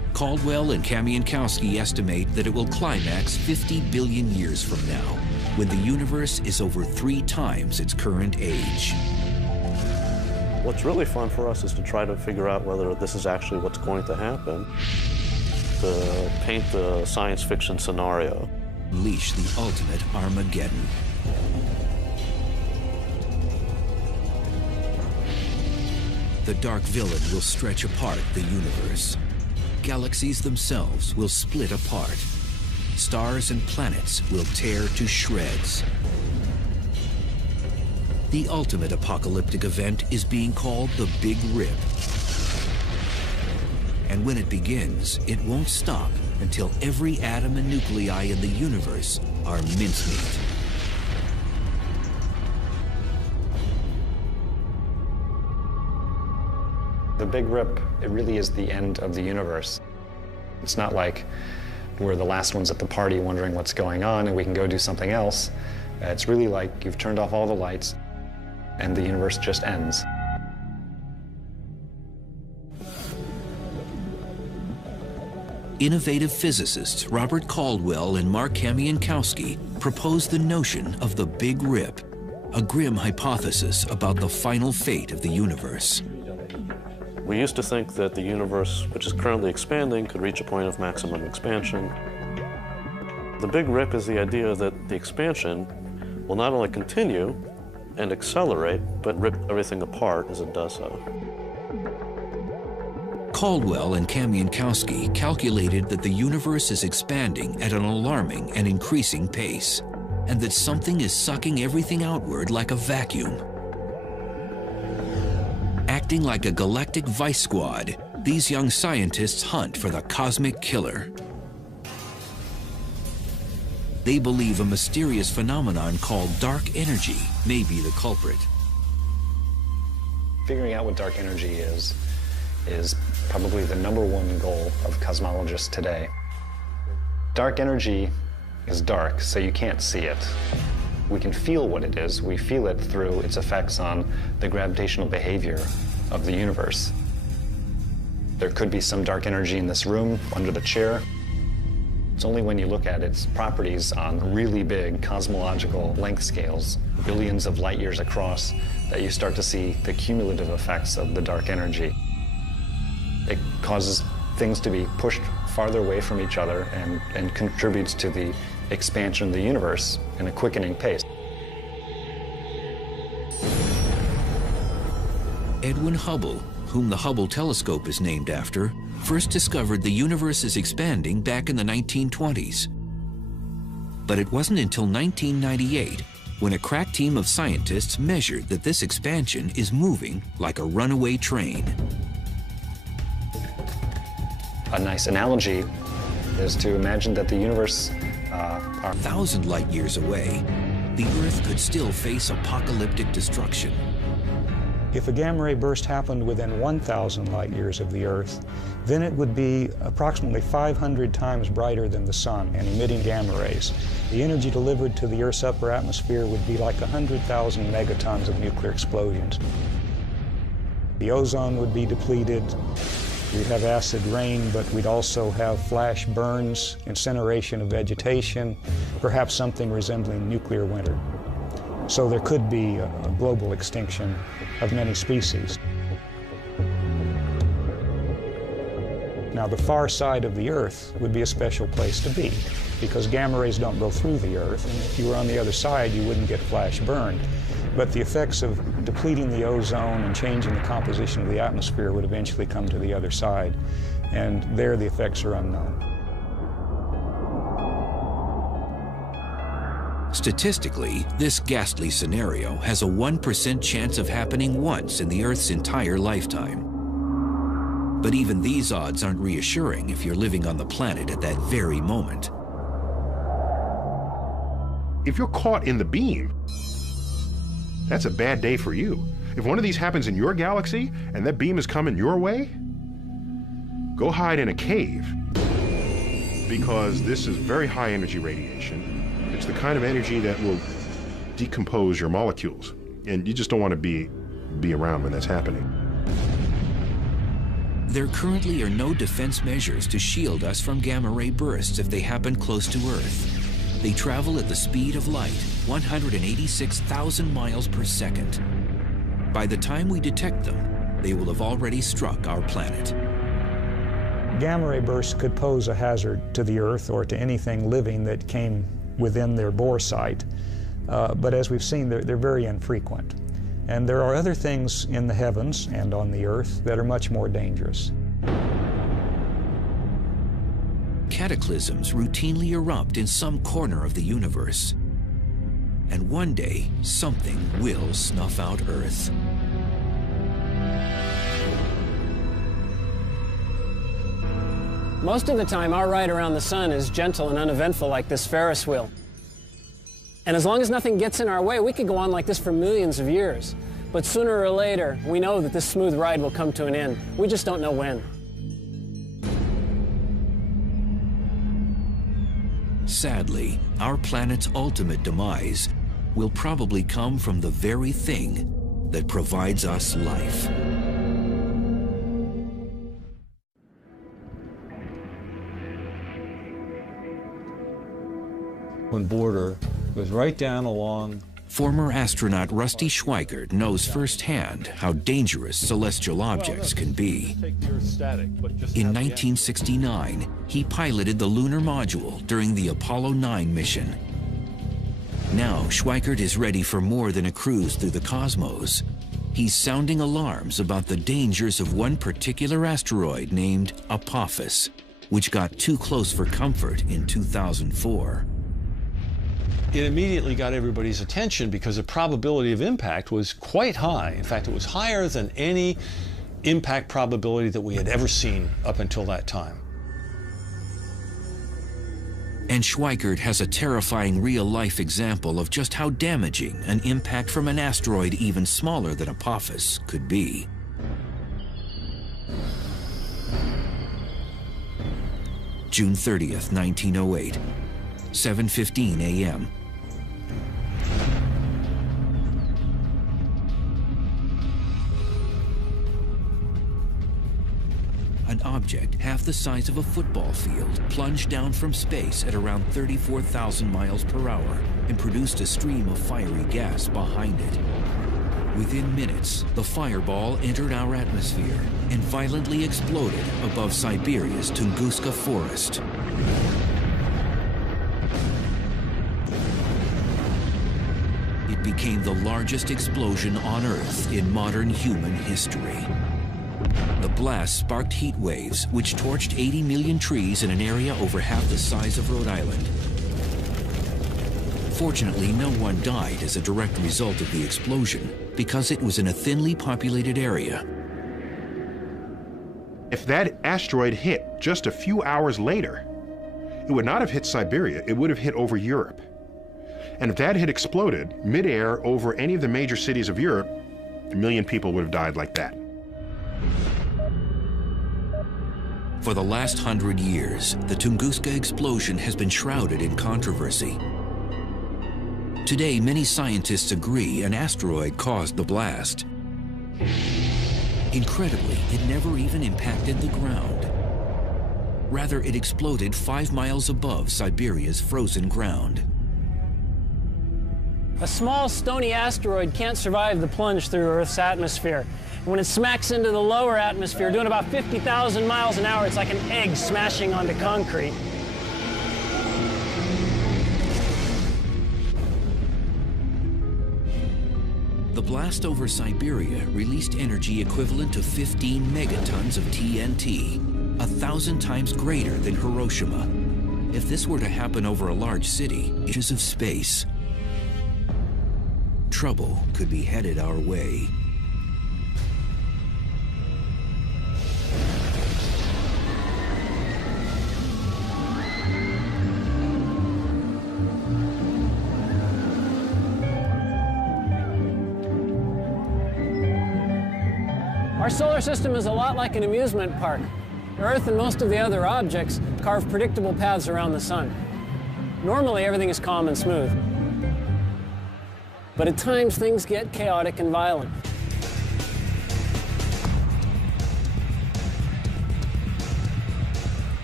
Caldwell and Kamiankowski estimate that it will climax 50 billion years from now, when the universe is over 3 times its current age. What's really fun for us is to try to figure out whether this is actually what's going to happen, to paint the science fiction scenario. Unleash the ultimate Armageddon. The dark villain will stretch apart the universe. Galaxies themselves will split apart. Stars and planets will tear to shreds. The ultimate apocalyptic event is being called the Big Rip. And when it begins, it won't stop until every atom and nuclei in the universe are mincemeat. The Big Rip, it really is the end of the universe. It's not like we're the last ones at the party wondering what's going on and we can go do something else. It's really like you've turned off all the lights and the universe just ends. Innovative physicists Robert Caldwell and Mark Kamiankowski proposed the notion of the Big Rip, a grim hypothesis about the final fate of the universe. We used to think that the universe, which is currently expanding, could reach a point of maximum expansion. The Big Rip is the idea that the expansion will not only continue and accelerate, but rip everything apart as it does so. Caldwell and Kamiankowski calculated that the universe is expanding at an alarming and increasing pace, and that something is sucking everything outward like a vacuum. Acting like a galactic vice squad, these young scientists hunt for the cosmic killer. They believe a mysterious phenomenon called dark energy may be the culprit. Figuring out what dark energy is probably the #1 goal of cosmologists today. Dark energy is dark, so you can't see it. We can feel what it is. We feel it through its effects on the gravitational behavior of the universe. There could be some dark energy in this room, under the chair. It's only when you look at its properties on really big cosmological length scales, billions of light years across, that you start to see the cumulative effects of the dark energy. It causes things to be pushed farther away from each other and contributes to the expansion of the universe in a quickening pace. Edwin Hubble, whom the Hubble telescope is named after, first discovered the universe is expanding back in the 1920s. But it wasn't until 1998 when a crack team of scientists measured that this expansion is moving like a runaway train. A nice analogy is to imagine that the universe are 1,000 light years away, the Earth could still face apocalyptic destruction. If a gamma ray burst happened within 1,000 light years of the Earth, then it would be approximately 500 times brighter than the Sun and emitting gamma rays. The energy delivered to the Earth's upper atmosphere would be like 100,000 megatons of nuclear explosions. The ozone would be depleted. We'd have acid rain, but we'd also have flash burns, incineration of vegetation, perhaps something resembling nuclear winter. So there could be a global extinction of many species. Now, the far side of the Earth would be a special place to be, because gamma rays don't go through the Earth, and if you were on the other side, you wouldn't get flash burned. But the effects of depleting the ozone and changing the composition of the atmosphere would eventually come to the other side, and there the effects are unknown. Statistically, this ghastly scenario has a 1% chance of happening once in the Earth's entire lifetime. But even these odds aren't reassuring if you're living on the planet at that very moment. If you're caught in the beam, that's a bad day for you. If one of these happens in your galaxy and that beam is coming your way, go hide in a cave, because this is very high energy radiation. It's the kind of energy that will decompose your molecules, and you just don't want to be around when that's happening. There currently are no defense measures to shield us from gamma-ray bursts if they happen close to Earth. They travel at the speed of light, 186,000 miles per second. By the time we detect them, they will have already struck our planet. Gamma-ray bursts could pose a hazard to the Earth or to anything living that came within their bore site. But as we've seen, they're very infrequent. And there are other things in the heavens and on the Earth that are much more dangerous. Cataclysms routinely erupt in some corner of the universe. And one day, something will snuff out Earth. Most of the time, our ride around the sun is gentle and uneventful like this Ferris wheel. And as long as nothing gets in our way, we could go on like this for millions of years. But sooner or later, we know that this smooth ride will come to an end. We just don't know when. Sadly, our planet's ultimate demise will probably come from the very thing that provides us life. One border goes right down along. Former astronaut Rusty Schweickart knows firsthand how dangerous celestial objects can be. In 1969, he piloted the lunar module during the Apollo 9 mission. Now, Schweickart is ready for more than a cruise through the cosmos. He's sounding alarms about the dangers of one particular asteroid named Apophis, which got too close for comfort in 2004. It immediately got everybody's attention because the probability of impact was quite high. In fact, it was higher than any impact probability that we had ever seen up until that time. And Schweickart has a terrifying real-life example of just how damaging an impact from an asteroid even smaller than Apophis could be. June 30th, 1908, 7:15 a.m. An object half the size of a football field plunged down from space at around 34,000 miles per hour and produced a stream of fiery gas behind it. Within minutes, the fireball entered our atmosphere and violently exploded above Siberia's Tunguska forest. It became the largest explosion on Earth in modern human history. The blast sparked heat waves, which torched 80 million trees in an area over half the size of Rhode Island. Fortunately, no one died as a direct result of the explosion, because it was in a thinly populated area. If that asteroid hit just a few hours later, it would not have hit Siberia, it would have hit over Europe. And if that had exploded midair over any of the major cities of Europe, 1 million people would have died like that. For the last 100 years, the Tunguska explosion has been shrouded in controversy. Today, many scientists agree an asteroid caused the blast. Incredibly, it never even impacted the ground. Rather, it exploded 5 miles above Siberia's frozen ground. A small, stony asteroid can't survive the plunge through Earth's atmosphere. When it smacks into the lower atmosphere, doing about 50,000 miles an hour, it's like an egg smashing onto concrete. The blast over Siberia released energy equivalent to 15 megatons of TNT, 1,000 times greater than Hiroshima. If this were to happen over a large city, inches of space, trouble could be headed our way. Our solar system is a lot like an amusement park. Earth and most of the other objects carve predictable paths around the sun. Normally, everything is calm and smooth. But at times, things get chaotic and violent.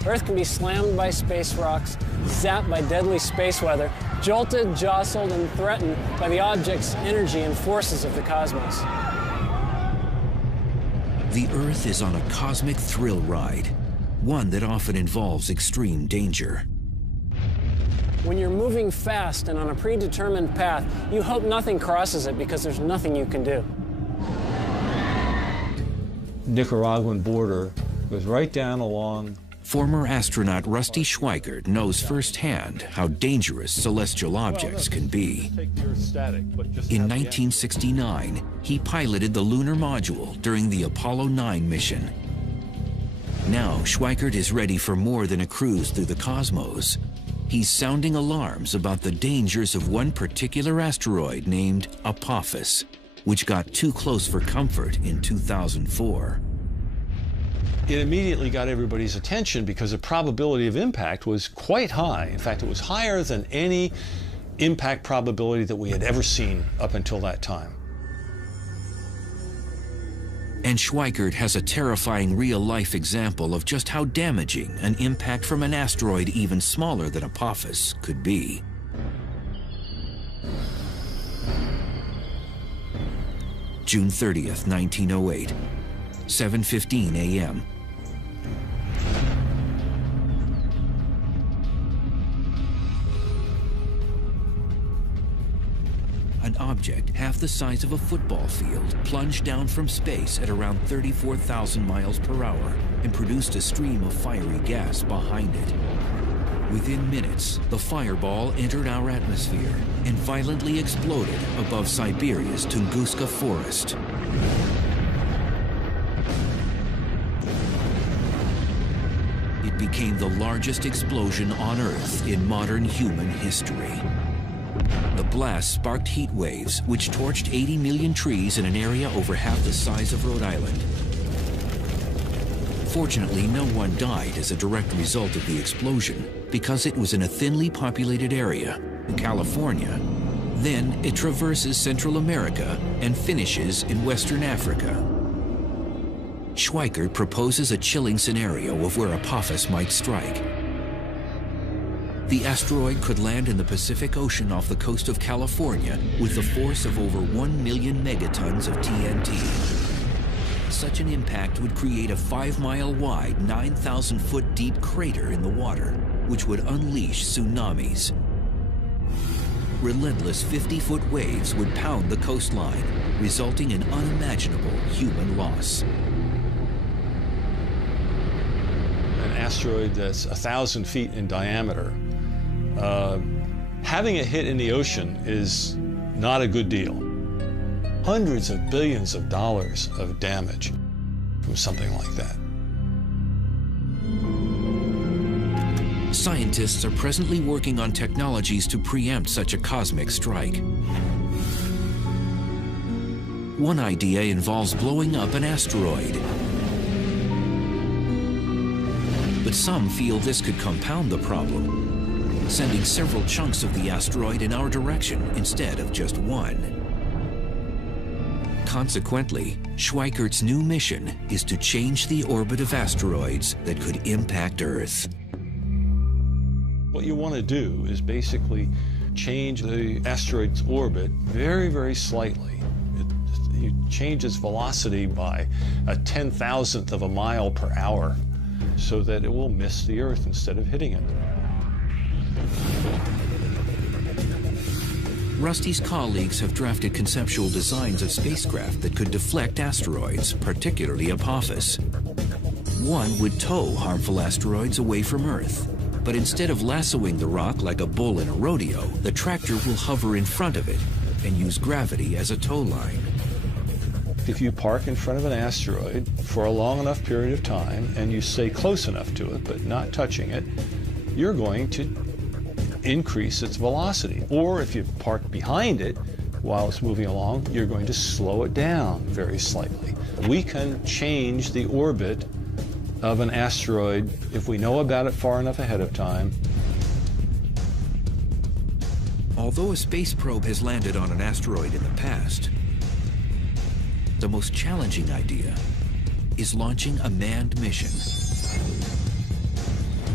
Earth can be slammed by space rocks, zapped by deadly space weather, jolted, jostled, and threatened by the object's energy and forces of the cosmos. The Earth is on a cosmic thrill ride, one that often involves extreme danger. When you're moving fast and on a predetermined path, you hope nothing crosses it because there's nothing you can do. Nicaraguan border goes right down along. Former astronaut Rusty Schweikert knows firsthand how dangerous celestial objects can be. In 1969, he piloted the lunar module during the Apollo 9 mission. Now, Schweikert is ready for more than a cruise through the cosmos. He's sounding alarms about the dangers of one particular asteroid named Apophis, which got too close for comfort in 2004. It immediately got everybody's attention because the probability of impact was quite high. In fact, it was higher than any impact probability that we had ever seen up until that time. And Schweikert has a terrifying real-life example of just how damaging an impact from an asteroid even smaller than Apophis could be. June 30th, 1908, 7:15 a.m. An object half the size of a football field plunged down from space at around 34,000 miles per hour and produced a stream of fiery gas behind it. Within minutes, the fireball entered our atmosphere and violently exploded above Siberia's Tunguska forest. It became the largest explosion on Earth in modern human history. The blast sparked heat waves, which torched 80 million trees in an area over half the size of Rhode Island. Fortunately, no one died as a direct result of the explosion because it was in a thinly populated area, California. Then it traverses Central America and finishes in Western Africa. Schweikert proposes a chilling scenario of where Apophis might strike. The asteroid could land in the Pacific Ocean off the coast of California with the force of over 1 million megatons of TNT. Such an impact would create a 5-mile wide, 9,000-foot deep crater in the water, which would unleash tsunamis. Relentless 50-foot waves would pound the coastline, resulting in unimaginable human loss. An asteroid that's 1,000 feet in diameter. Having it hit in the ocean is not a good deal. Hundreds of billions of dollars of damage from something like that. Scientists are presently working on technologies to preempt such a cosmic strike. One idea involves blowing up an asteroid. But some feel this could compound the problem, sending several chunks of the asteroid in our direction instead of just one. Consequently, Schweikert's new mission is to change the orbit of asteroids that could impact Earth. What you want to do is basically change the asteroid's orbit very, very slightly. You change its velocity by a 10,000th of a mile per hour so that it will miss the Earth instead of hitting it. Rusty's colleagues have drafted conceptual designs of spacecraft that could deflect asteroids, particularly Apophis. One would tow harmful asteroids away from Earth, but instead of lassoing the rock like a bull in a rodeo, the tractor will hover in front of it and use gravity as a tow line. If you park in front of an asteroid for a long enough period of time and you stay close enough to it but not touching it, you're going to increase its velocity. Or if you park behind it while it's moving along, you're going to slow it down very slightly. We can change the orbit of an asteroid if we know about it far enough ahead of time. Although a space probe has landed on an asteroid in the past, the most challenging idea is launching a manned mission.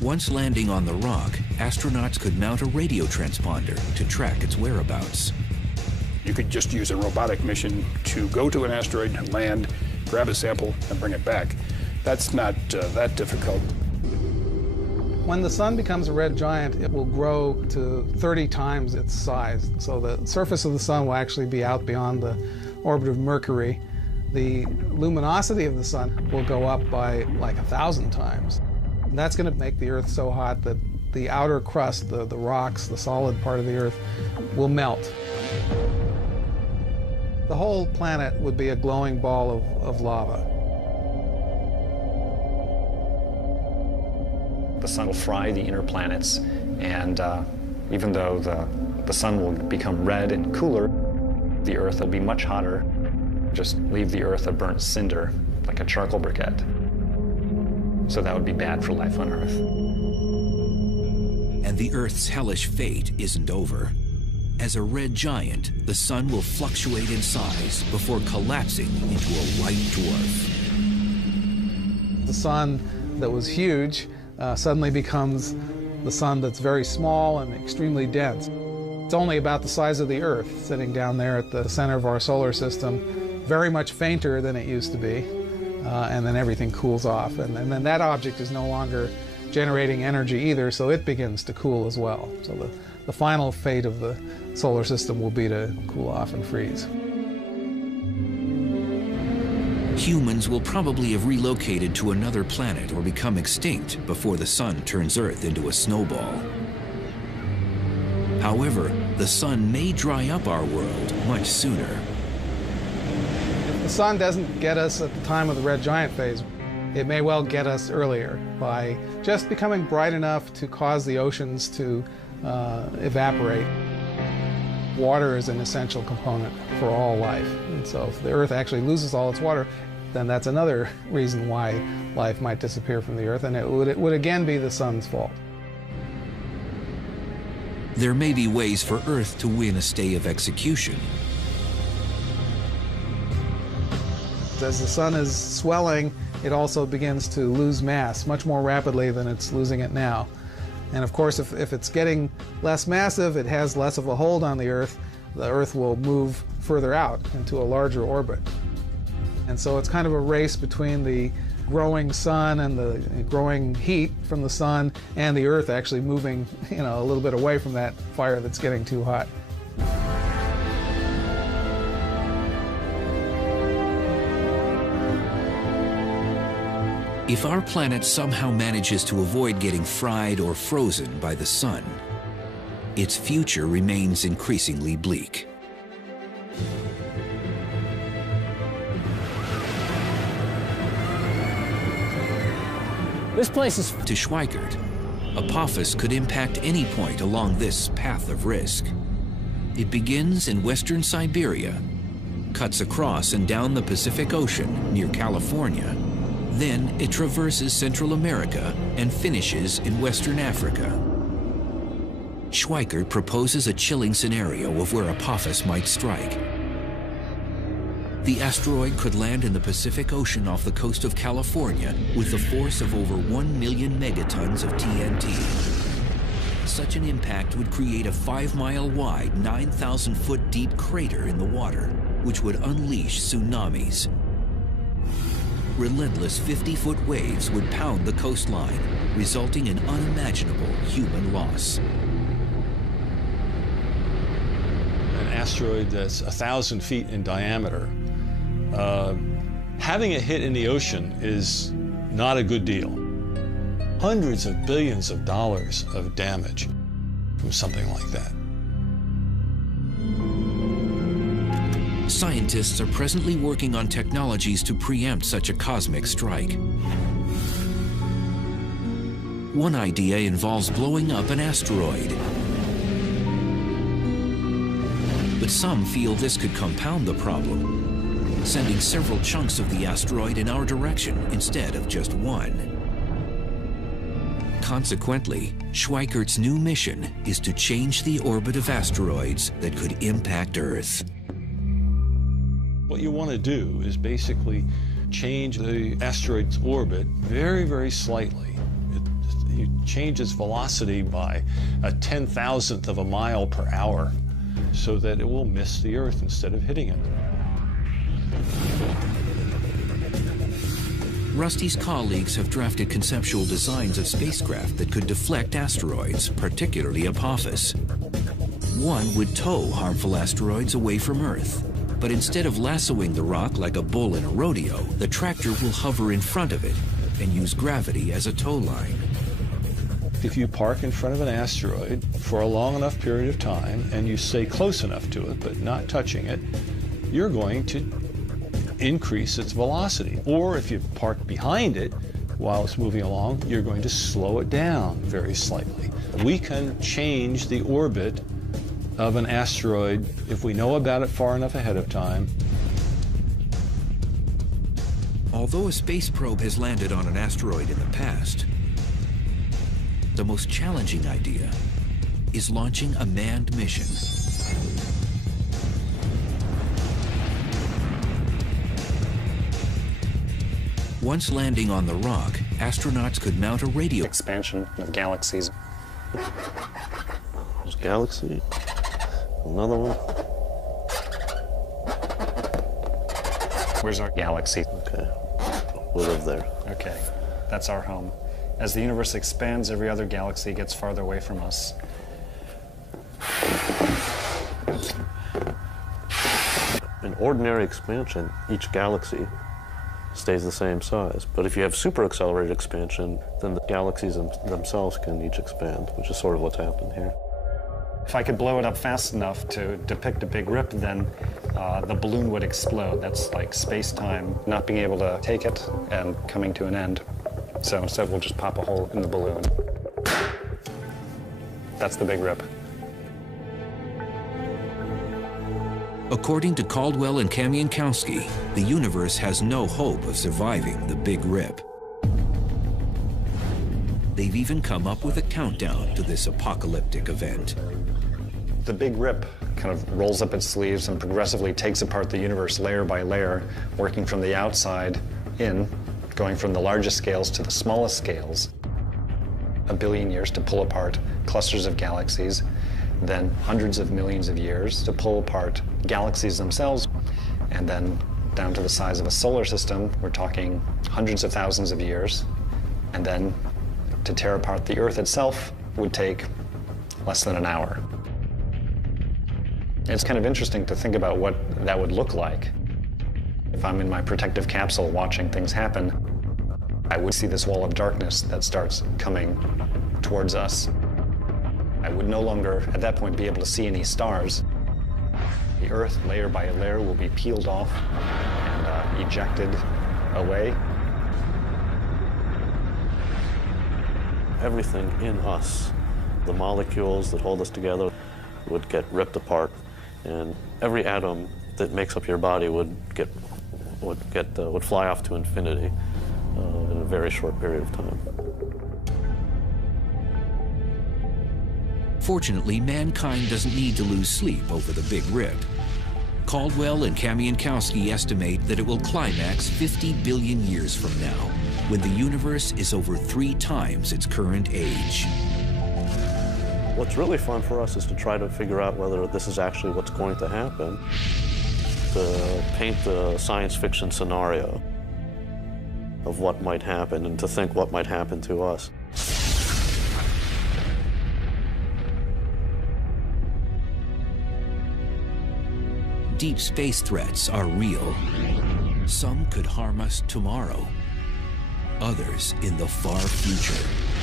Once landing on the rock, astronauts could mount a radio transponder to track its whereabouts. You could just use a robotic mission to go to an asteroid, land, grab a sample, and bring it back. That's not that difficult. When the sun becomes a red giant, it will grow to 30 times its size. So the surface of the sun will actually be out beyond the orbit of Mercury. The luminosity of the sun will go up by like 1,000 times. And that's going to make the Earth so hot that the outer crust, the rocks, the solid part of the Earth, will melt. The whole planet would be a glowing ball of lava. The sun will fry the inner planets, and even though the sun will become red and cooler, the Earth will be much hotter. Just leave the Earth a burnt cinder, like a charcoal briquette. So that would be bad for life on Earth. And the Earth's hellish fate isn't over. As a red giant, the sun will fluctuate in size before collapsing into a white dwarf. The sun that was huge suddenly becomes the sun that's very small and extremely dense. It's only about the size of the Earth, sitting down there at the center of our solar system, very much fainter than it used to be, and then everything cools off. And then that object is no longer generating energy either, so it begins to cool as well. So the final fate of the solar system will be to cool off and freeze. Humans will probably have relocated to another planet or become extinct before the sun turns Earth into a snowball. However, the sun may dry up our world much sooner. If the sun doesn't get us at the time of the red giant phase, it may well get us earlier by just becoming bright enough to cause the oceans to evaporate. Water is an essential component for all life, and so if the Earth actually loses all its water, then that's another reason why life might disappear from the Earth, and it would again be the sun's fault. There may be ways for Earth to win a stay of execution. As the sun is swelling, it also begins to lose mass much more rapidly than it's losing it now. And of course, if it's getting less massive, it has less of a hold on the Earth will move further out into a larger orbit. And so it's kind of a race between the growing sun and the growing heat from the sun and the Earth actually moving, a little bit away from that fire that's getting too hot. If our planet somehow manages to avoid getting fried or frozen by the sun, its future remains increasingly bleak. This place is To Schweikart, Apophis could impact any point along this path of risk. It begins in western Siberia, cuts across and down the Pacific Ocean near California. Then it traverses Central America and finishes in Western Africa. Schweikart proposes a chilling scenario of where Apophis might strike. The asteroid could land in the Pacific Ocean off the coast of California with the force of over 1 million megatons of TNT. Such an impact would create a 5-mile wide, 9,000-foot deep crater in the water, which would unleash tsunamis. Relentless 50-foot waves would pound the coastline, resulting in unimaginable human loss. An asteroid that's 1,000 feet in diameter, having it hit in the ocean is not a good deal. Hundreds of billions of dollars of damage from something like that. Scientists are presently working on technologies to preempt such a cosmic strike. One idea involves blowing up an asteroid. But some feel this could compound the problem, sending several chunks of the asteroid in our direction instead of just one. Consequently, Schweikart's new mission is to change the orbit of asteroids that could impact Earth. What you want to do is basically change the asteroid's orbit very, very slightly. You change its velocity by a 10,000th of a mile per hour so that it will miss the Earth instead of hitting it. Rusty's colleagues have drafted conceptual designs of spacecraft that could deflect asteroids, particularly Apophis. One would tow harmful asteroids away from Earth. But instead of lassoing the rock like a bull in a rodeo, the tractor will hover in front of it and use gravity as a tow line. If you park in front of an asteroid for a long enough period of time and you stay close enough to it but not touching it, you're going to increase its velocity. Or if you park behind it while it's moving along, you're going to slow it down very slightly. We can change the orbit of an asteroid if we know about it far enough ahead of time. Although a space probe has landed on an asteroid in the past, the most challenging idea is launching a manned mission. Once landing on the rock, astronauts could mount a radio Expansion of galaxies. There's galaxy. Another one. Where's our galaxy? Okay. We'll live there. Okay, that's our home. As the universe expands, every other galaxy gets farther away from us. In ordinary expansion, each galaxy stays the same size. But if you have super accelerated expansion, then the galaxies themselves can each expand, which is sort of what's happened here. If I could blow it up fast enough to depict a big rip, then the balloon would explode. That's like space-time not being able to take it and coming to an end. So instead, we'll just pop a hole in the balloon. That's the big rip. According to Caldwell and Kamiankowski, the universe has no hope of surviving the Big Rip. They've even come up with a countdown to this apocalyptic event. The Big Rip kind of rolls up its sleeves and progressively takes apart the universe layer by layer, working from the outside in, going from the largest scales to the smallest scales. 1 billion years to pull apart clusters of galaxies, then hundreds of millions of years to pull apart galaxies themselves, and then down to the size of a solar system, we're talking hundreds of thousands of years, and then to tear apart the Earth itself would take less than an hour. It's kind of interesting to think about what that would look like. If I'm in my protective capsule watching things happen, I would see this wall of darkness that starts coming towards us. I would no longer, at that point, be able to see any stars. The Earth, layer by layer, will be peeled off and ejected away. Everything in us, the molecules that hold us together, would get ripped apart, and every atom that makes up your body would fly off to infinity in a very short period of time. Fortunately, mankind doesn't need to lose sleep over the Big Rip. Caldwell and Kamiankowski estimate that it will climax 50 billion years from now, when the universe is over 3 times its current age. What's really fun for us is to try to figure out whether this is actually what's going to happen, to paint the science fiction scenario of what might happen and to think what might happen to us. Deep space threats are real. Some could harm us tomorrow, others in the far future.